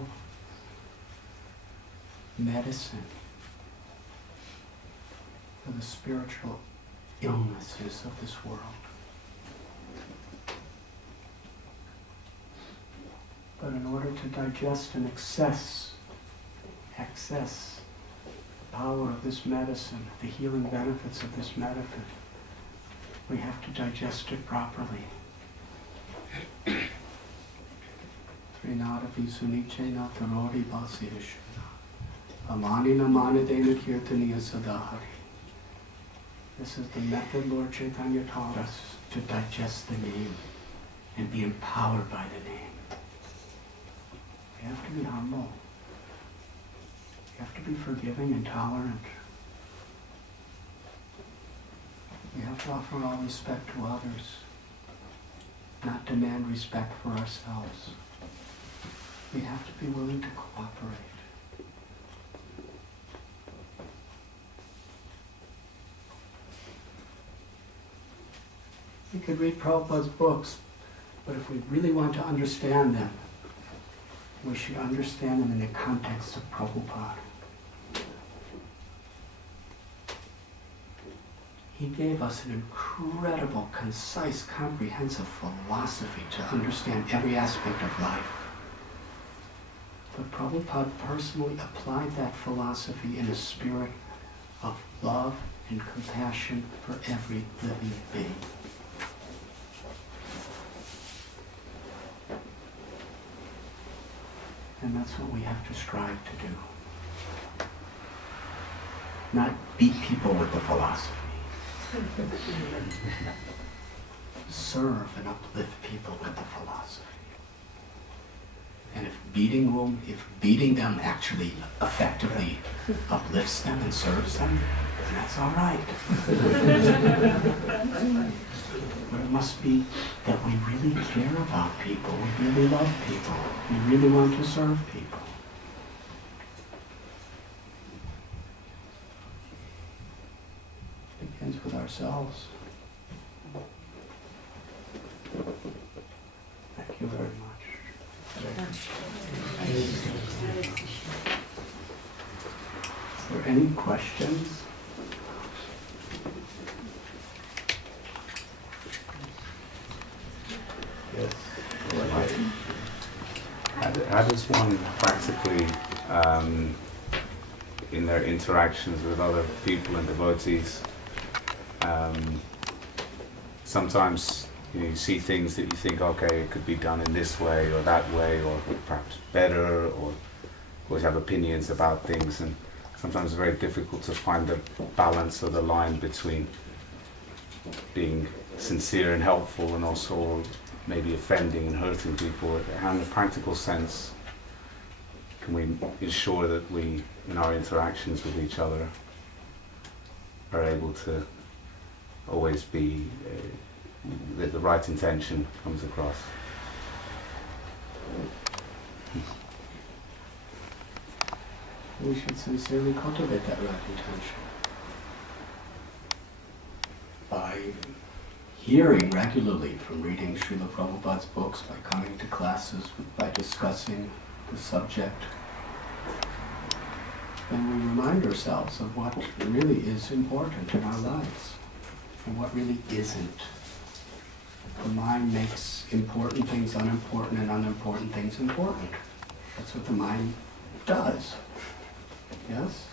medicine for the spiritual illnesses of this world. But in order to digest and access the power of this medicine, the healing benefits of this medicine, we have to digest it properly. Trinada Visunichena Tarori Basirishana Amanina Manadena Kirtaniya Sadahari. This is the method Lord Chaitanya taught us to digest the name and be empowered by the name. We have to be humble. We have to be forgiving and tolerant. We have to offer all respect to others, not demand respect for ourselves. We have to be willing to cooperate. We could read Prabhupada's books, but if we really want to understand them, we should understand them in the context of Prabhupada. He gave us an incredible, concise, comprehensive philosophy to understand every aspect of life. But Prabhupada personally applied that philosophy in a spirit of love and compassion for every living being. And that's what we have to strive to do. Not beat people with the philosophy. Serve and uplift people with the philosophy. And if beating them actually effectively uplifts them and serves them, then that's all right. But it must be that we really care about people, we really love people, we really want to serve people. It begins with ourselves. Thank you very much. Is there any questions? Yes. How does one practically, in their interactions with other people and devotees, sometimes you see things that you think, okay, it could be done in this way or that way, or perhaps better, or always have opinions about things, and sometimes it's very difficult to find the balance or the line between being sincere and helpful, and also maybe offending and hurting people? How in a practical sense can we ensure that we, in our interactions with each other, are able to always be, that the right intention comes across? We should sincerely cultivate that right intention by hearing regularly from reading Srila Prabhupada's books, by coming to classes, by discussing the subject. And we remind ourselves of what really is important in our lives and what really isn't. The mind makes important things unimportant and unimportant things important. That's what the mind does. Yes?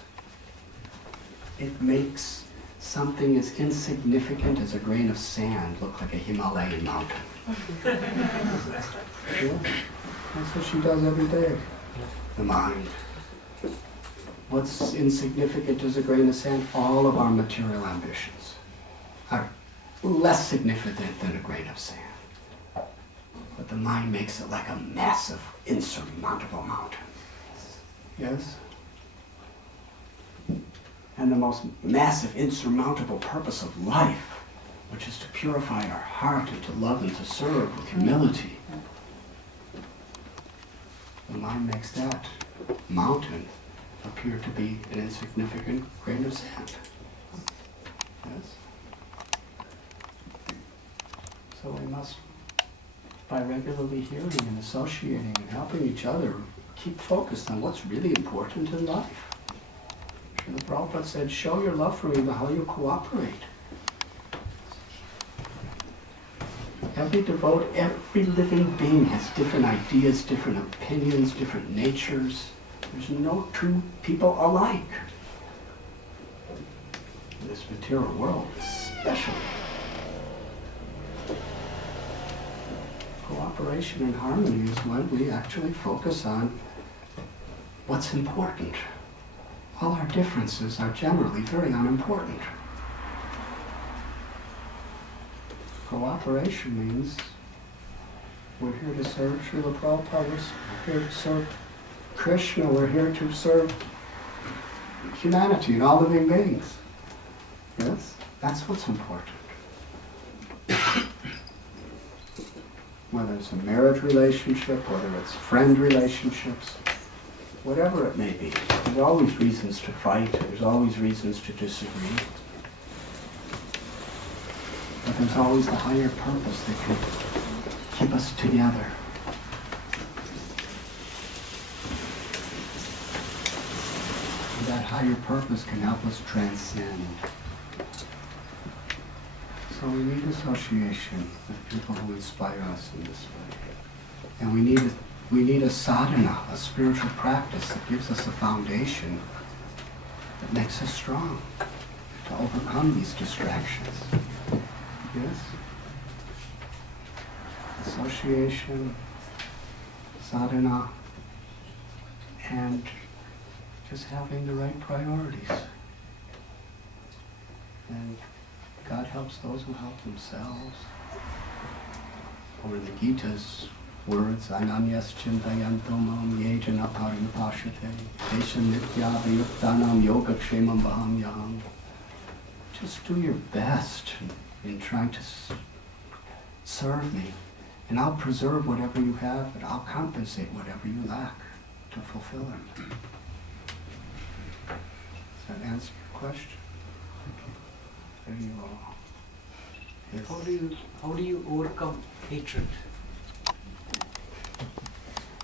It makes something as insignificant as a grain of sand look like a Himalayan mountain. Yeah? That's what she does every day. The mind. What's insignificant as a grain of sand? All of our material ambitions are less significant than a grain of sand. But the mind makes it like a massive, insurmountable mountain. Yes? And the most massive, insurmountable purpose of life, which is to purify our heart and to love and to serve with humility. The mind makes that mountain appear to be an insignificant grain of sand. Yes? So we must, by regularly hearing and associating and helping each other, keep focused on what's really important in life. And the Prabhupada said, show your love for me by how you cooperate. Every devote, every living being has different ideas, different opinions, different natures. There's no two people alike. In this material world, especially. Cooperation and harmony is when we actually focus on what's important. All our differences are generally very unimportant. Cooperation means we're here to serve Srila Prabhupada, we're here to serve Krishna, we're here to serve humanity and all living beings. Yes? That's what's important. Whether it's a marriage relationship, whether it's friend relationships, whatever it may be, there's always reasons to fight, there's always reasons to disagree. But there's always the higher purpose that can keep us together. And that higher purpose can help us transcend. So we need association with people who inspire us in this way. And we need a sadhana, a spiritual practice that gives us a foundation that makes us strong to overcome these distractions. Yes? Association, sadhana, and just having the right priorities. And God helps those who help themselves. Or in the Gita's words, Ananyas chintayanto mam yejana parinupashate, desha nitya vayuktanam yogakshemam vaham yaham. Just do your best in trying to serve me, and I'll preserve whatever you have, and I'll compensate whatever you lack to fulfill them. Does that answer your question? There you are. Yes. How do you overcome hatred?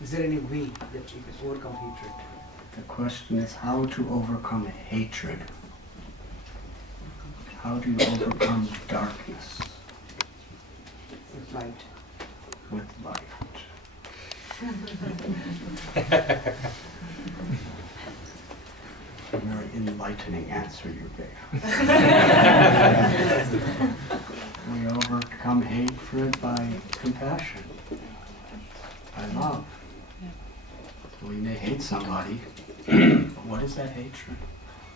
Is there any way that you can overcome hatred? The question is how to overcome hatred. How do you overcome darkness? With light. With light. A very enlightening answer you gave. We overcome hatred by compassion, by love. So we may hate somebody, but what is that hatred?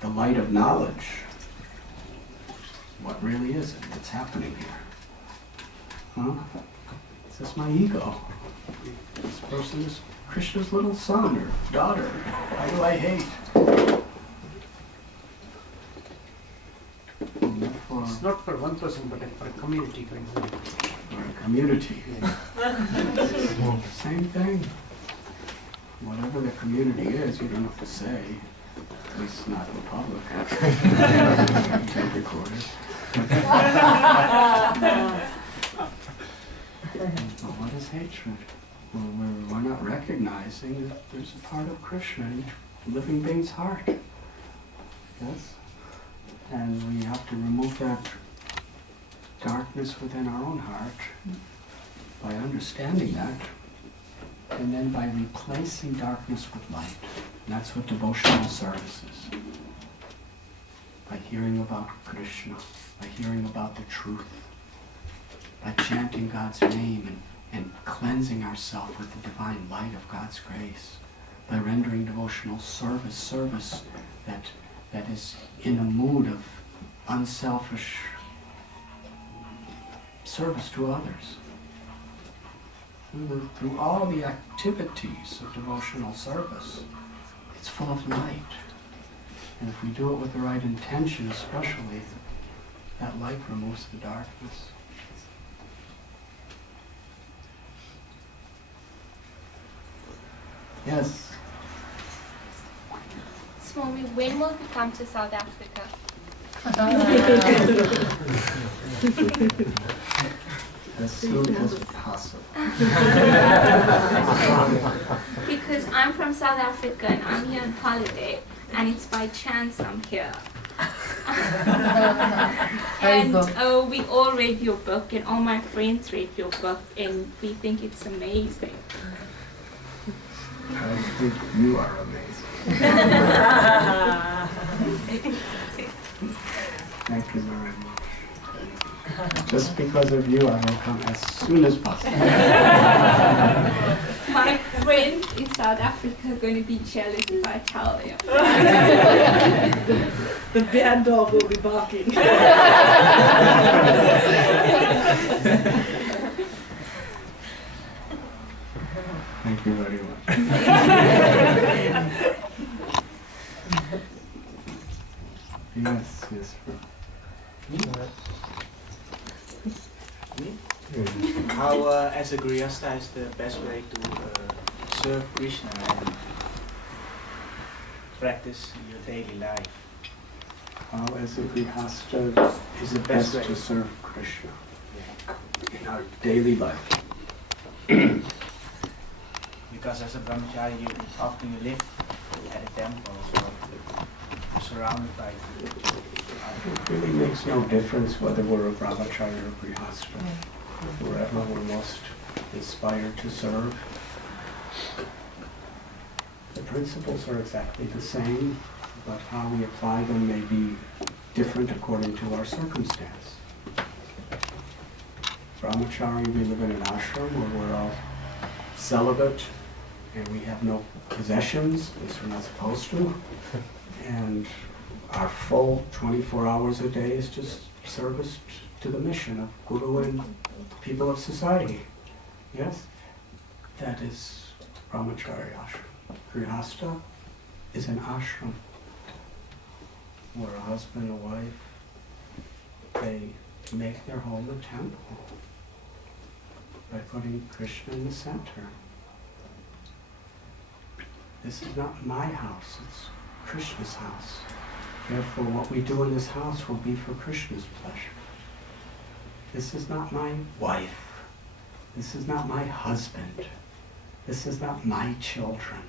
The light of knowledge what really is it that's happening here? Huh? Is this my ego? This person is Krishna's little son or daughter. Why do I hate? And therefore, It's not for one person, but for a community, for example. or a community. Same thing. Whatever the community is, you don't have to say. At least not in public. Tape recorded. But what is hatred? Well, we're not recognizing that there's a part of Krishna in each living being's heart. Yes? And we have to remove that darkness within our own heart by understanding that, and then by replacing darkness with light. And that's what devotional service is. By hearing about Krishna, by hearing about the truth, by chanting God's name and cleansing ourselves with the divine light of God's grace, by rendering devotional service that is in a mood of unselfish service to others. Through all the activities of devotional service, it's full of light. And if we do it with the right intention especially, that light removes the darkness. Yes? Swami, when will you come to South Africa? As soon as possible. Because I'm from South Africa and I'm here on holiday, and it's by chance I'm here. And we all read your book, and all my friends read your book, and we think it's amazing. I think you are amazing. Thank you very much. Just because of you, I will come as soon as possible. My friends in South Africa are going to be jealous if I tell them. The bad dog will be barking. Thank you very much. Yes, yes. How, as a Grihastha, is the best way to serve Krishna and practice your daily life? How, as a Grihastha, is it best to serve Krishna in our daily life? Because as a brahmachari, you live at a temple, so you're surrounded by It really makes no difference whether we're a brahmachari or Grihastha. Wherever we're most inspired to serve. The principles are exactly the same, but how we apply them may be different according to our circumstance. Brahmachari, we live in an ashram where we're all celibate and we have no possessions, at least we're not supposed to. And our full 24 hours a day is just service to the mission of Guru and people of society. Yes? That is brahmachari ashram. Grihastha is an ashram where a husband and a wife, they make their home a temple by putting Krishna in the center. This is not my house, it's Krishna's house. Therefore, what we do in this house will be for Krishna's pleasure. This is not my wife. This is not my husband. This is not my children.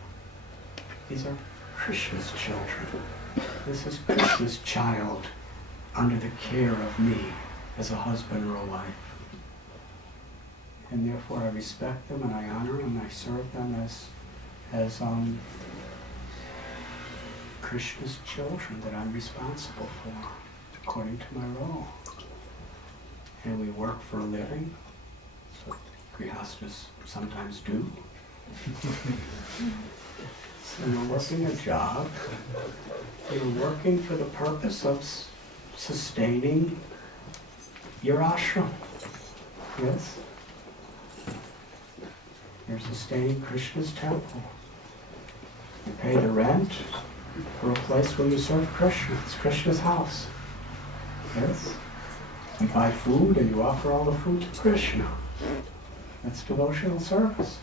These are Krishna's children. This is Krishna's child under the care of me as a husband or a wife. And therefore I respect them and I honor them and I serve them as Krishna's children that I'm responsible for according to my role. And we work for a living, so Grihasthas sometimes do. So you're working a job, you're working for the purpose of sustaining your ashram. Yes? You're sustaining Krishna's temple. You pay the rent for a place where you serve Krishna. It's Krishna's house. Yes? You buy food and you offer all the food to Krishna. That's devotional service.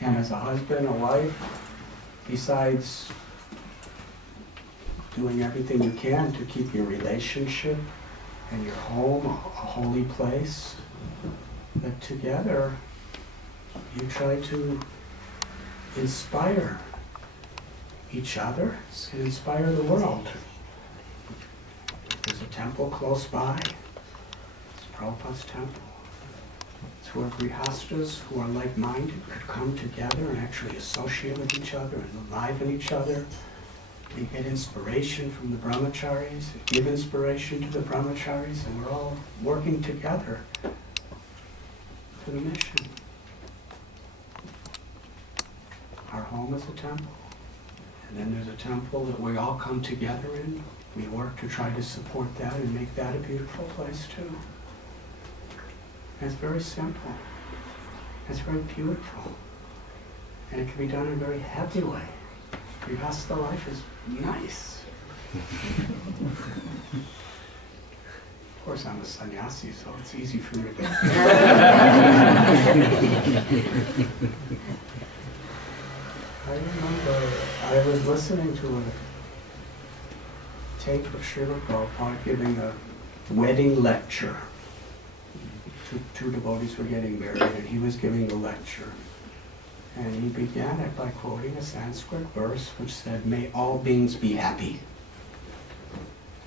And as a husband, a wife, besides doing everything you can to keep your relationship and your home a holy place, that together you try to inspire each other and inspire the world. There's a temple close by. It's Prabhupada's temple. It's where grihastas who are like-minded could come together and actually associate with each other and enliven each other. They get inspiration from the brahmacharis, give inspiration to the brahmacharis, and we're all working together for the mission. Our home is a temple. And then there's a temple that we all come together in. We work to try to support that and make that a beautiful place too. And it's very simple. It's very beautiful. And it can be done in a very happy way. Grihastha life is nice. Of course, I'm a sannyasi, so it's easy for me to I remember I was listening to a tape of Srila Prabhupada giving a wedding lecture. Two devotees were getting married and he was giving the lecture. And he began it by quoting a Sanskrit verse which said, "May all beings be happy."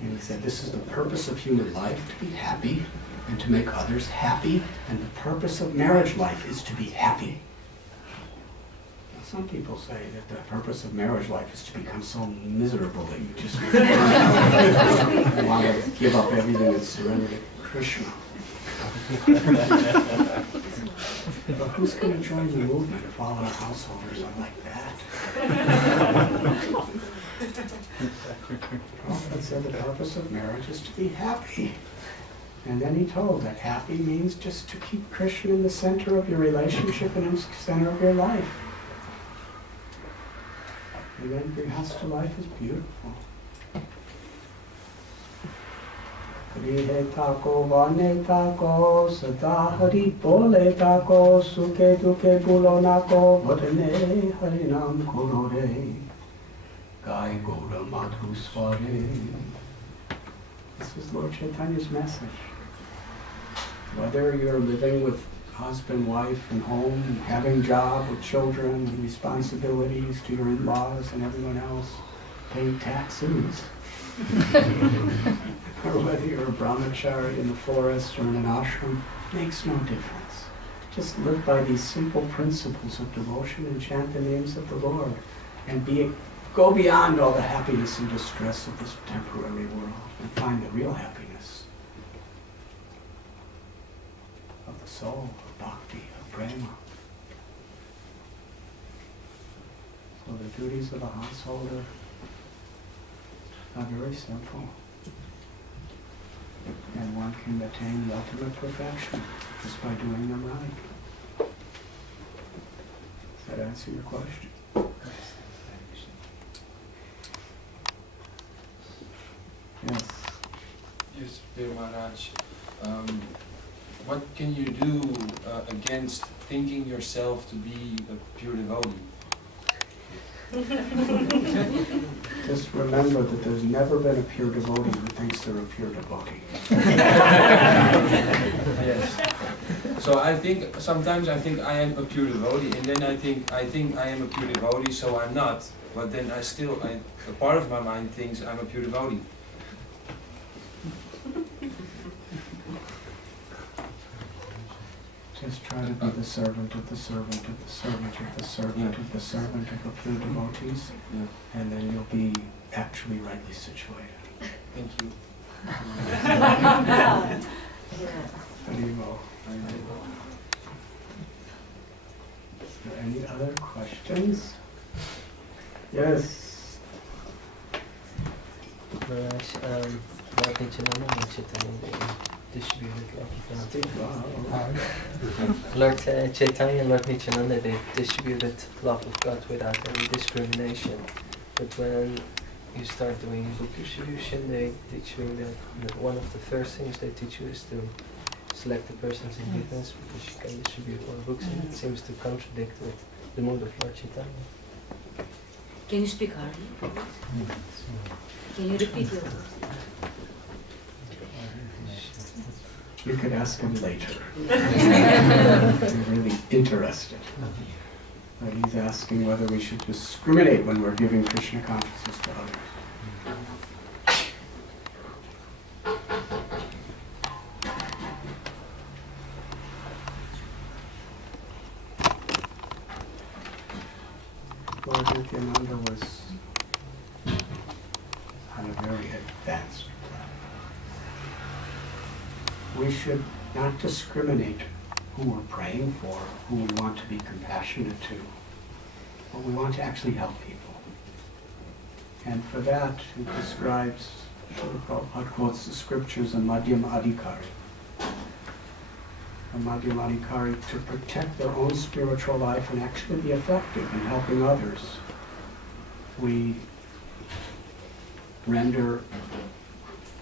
And he said, this is the purpose of human life, to be happy and to make others happy. And the purpose of marriage life is to be happy. Now, some people say that the purpose of marriage life is to become so miserable that you just want to give up everything and surrender to Krishna. But who's going to join the movement if all our householders are like that? Prabhupada said the purpose of marriage is to be happy. And then he told that happy means just to keep Krishna in the center of your relationship and in the center of your life. And then Grihastha life is beautiful. Grihe tako vane tako sada hari bole tako suke duke bulonako vadane harinam kurore gai gora madhu sware. This is Lord Chaitanya's message. Whether you're living with husband, wife, and home, having job with children, and responsibilities to your in-laws and everyone else, paying taxes, or whether you're a brahmachari in the forest or in an ashram, makes no difference. Just live by these simple principles of devotion and chant the names of the Lord, and go beyond all the happiness and distress of this temporary world and find the real happiness of the soul, of bhakti, of prema. So the duties of a householder are very simple. And one can attain the ultimate perfection just by doing them right. Does that answer your question? Yes. Yes, Dear Maharaj. What can you do against thinking yourself to be a pure devotee? Just remember that there's never been a pure devotee who thinks they're a pure devotee. Yes. So sometimes I think I am a pure devotee, and then I think I am a pure devotee, so I'm not. But then a part of my mind thinks I'm a pure devotee. Just try to be the servant of the servant of the servant of the servant of the servant of the pure devotees, and then you'll be actually rightly situated. Thank you. Haribol. Is there any other questions? Yes. Maharaj, Lord Nityananda and Chaitanya, they distributed love of God. Lord Chaitanya and Lord Nityananda, they distributed love of God without any discrimination. But when you start doing book distribution, they teach you that one of the first things they teach you is to select the person's indifference, because you can distribute more books, and it seems to contradict with the mood of Lord Chaitanya. Can you speak hardly? Can you repeat your words? You could ask him later. I'm really interested. But he's asking whether we should discriminate when we're giving Krishna consciousness to others. Lord Nityananda was on a very advanced level. We should not discriminate who we're praying for, who we want to be compassionate to, but we want to actually help people. And for that, he describes, Prabhupada quotes the scriptures in Madhyam Adhikari. A Madhyam Adhikari, to protect their own spiritual life and actually be effective in helping others. We render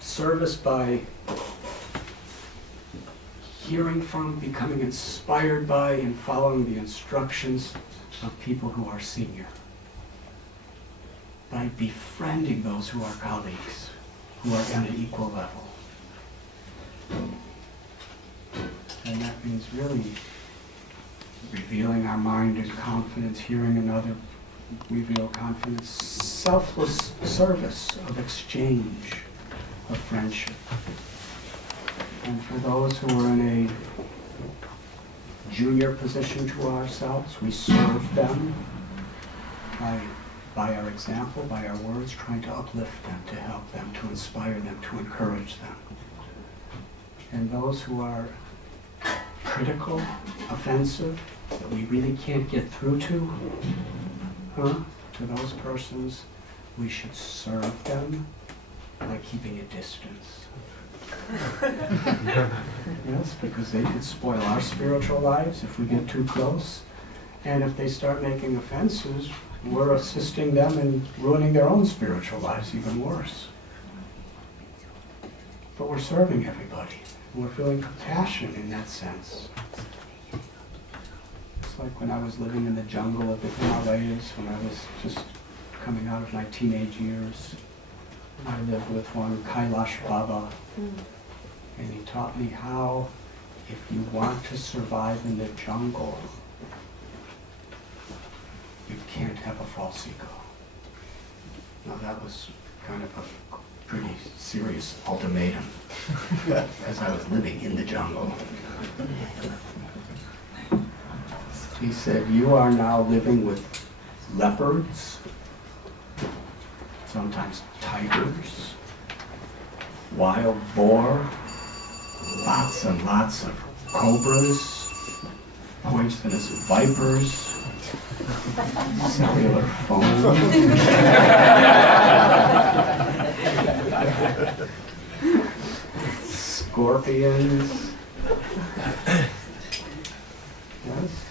service by hearing from, becoming inspired by, and following the instructions of people who are senior. By befriending those who are colleagues, who are on an equal level. And that means really revealing our mind in confidence, hearing another reveal confidence, selfless service of exchange, of friendship. And for those who are in a junior position to ourselves, we serve them by our example, by our words, trying to uplift them, to help them, to inspire them, to encourage them. And those who are critical, offensive, that we really can't get through to those persons, we should serve them by keeping a distance. Yes, because they could spoil our spiritual lives if we get too close. And if they start making offenses, we're assisting them in ruining their own spiritual lives even worse. But we're serving everybody. We're feeling compassion in that sense. It's like when I was living in the jungle of the Himalayas, when I was just coming out of my teenage years. I lived with one Kailash Baba, and he taught me how, if you want to survive in the jungle, you can't have a false ego. Now that was kind of a pretty serious ultimatum, because I was living in the jungle. He said, you are now living with leopards, sometimes tigers, wild boar, lots and lots of cobras, poisonous vipers, cellular foam, scorpions. Yes.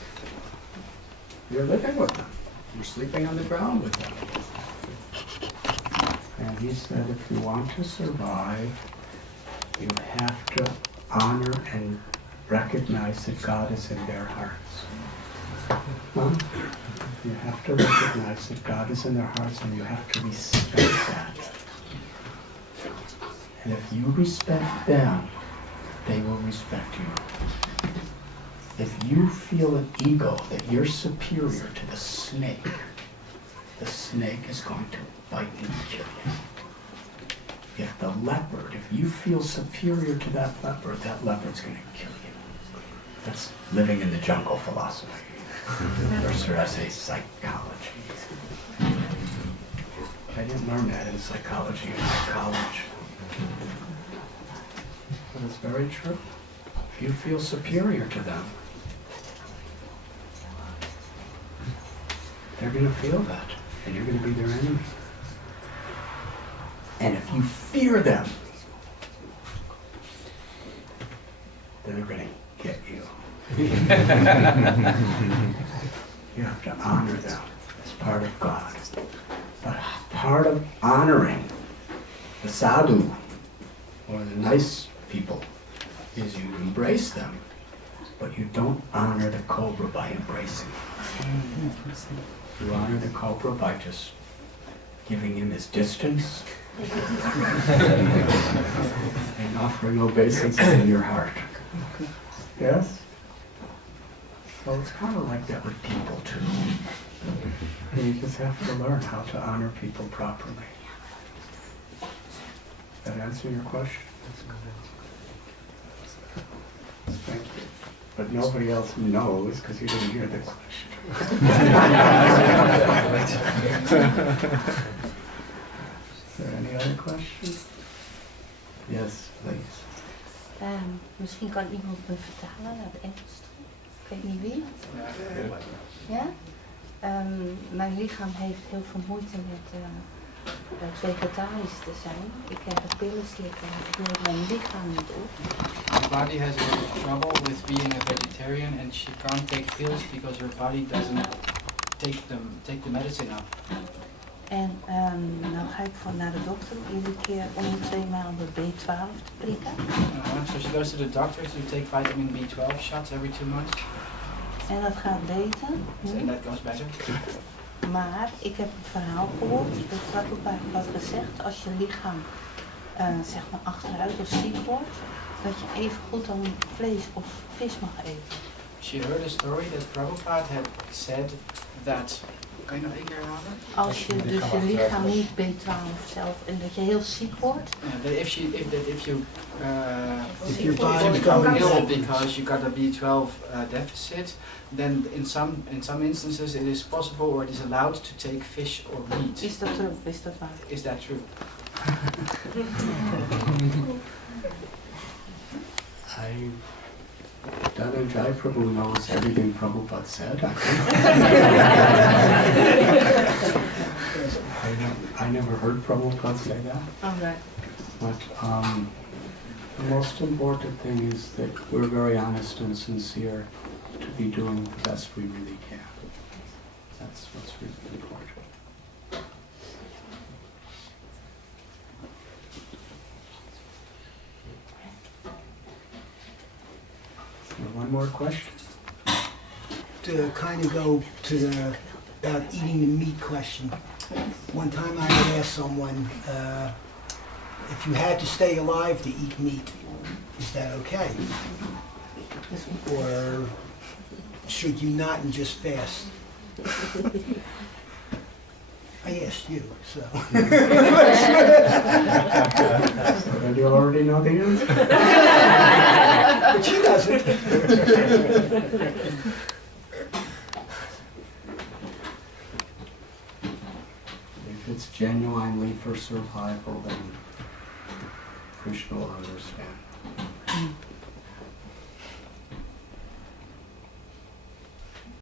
You're living with them. You're sleeping on the ground with them. And he said, if you want to survive, you have to honor and recognize that God is in their hearts. You have to recognize that God is in their hearts, and you have to respect that. And if you respect them, they will respect you. If you feel an ego that you're superior to the snake is going to bite and kill you. If the leopard, if you feel superior to that leopard's going to kill you. That's living in the jungle philosophy. Or should I say psychology. I didn't learn that in psychology in college. But it's very true. If you feel superior to them, they're going to feel that, and you're going to be their enemy. And if you fear them, they're going to get you. You have to honor them as part of God. But part of honoring the sadhu, or the nice people, is you embrace them, but you don't honor the cobra by embracing him. You honor the cobra by just giving him his distance and offering obeisance in your heart. Yes? So it's kind of like that with people too. You just have to learn how to honor people properly. That answer your question? Thank you. But nobody else knows because you didn't hear the question. Is there any other questions? Yes, please. Misschien kan iemand me vertalen naar het Engels. Ik weet niet wie. Ja? Mijn lichaam heeft heel veel moeite met vegetarisch te zijn. Ik heb de pillen slikken en ik wil mijn lichaam niet op. Her body has a lot of trouble with being a vegetarian and she can't take pills because her body doesn't take the medicine up. En nou ga ik naar de dokter om iedere keer om de 2 maanden B12 te prikken. So she goes to the doctor to take vitamin B12 shots every 2 months. En dat gaat beter. And that goes better. Maar ik heb een verhaal gehoord, dat Prabhupada had gezegd, als je lichaam zeg maar achteruit of ziek wordt, dat je even goed dan vlees of vis mag eten. She heard a story that Prabhupada had said that. Kan je nog 1 keer herhalen? Als je dus je lichaam niet B12 zelf en dat je heel ziek wordt. That if your body becomes ill because you got a B12 deficit, then in some instances it is possible or it is allowed to take fish or meat. Is dat true? Is dat waar? Is that true? Dhananjay Prabhu knows everything Prabhupada said. I never heard Prabhupada say that. All right. But the most important thing is that we're very honest and sincere to be doing the best we really can. That's what's really important. One more question? To kind of go to the about eating the meat question. One time I had asked someone, if you had to stay alive to eat meat, is that okay? Or should you not and just fast? I asked you, so. And you already know the answer? But she doesn't. If it's genuinely for survival, then Krishna will understand.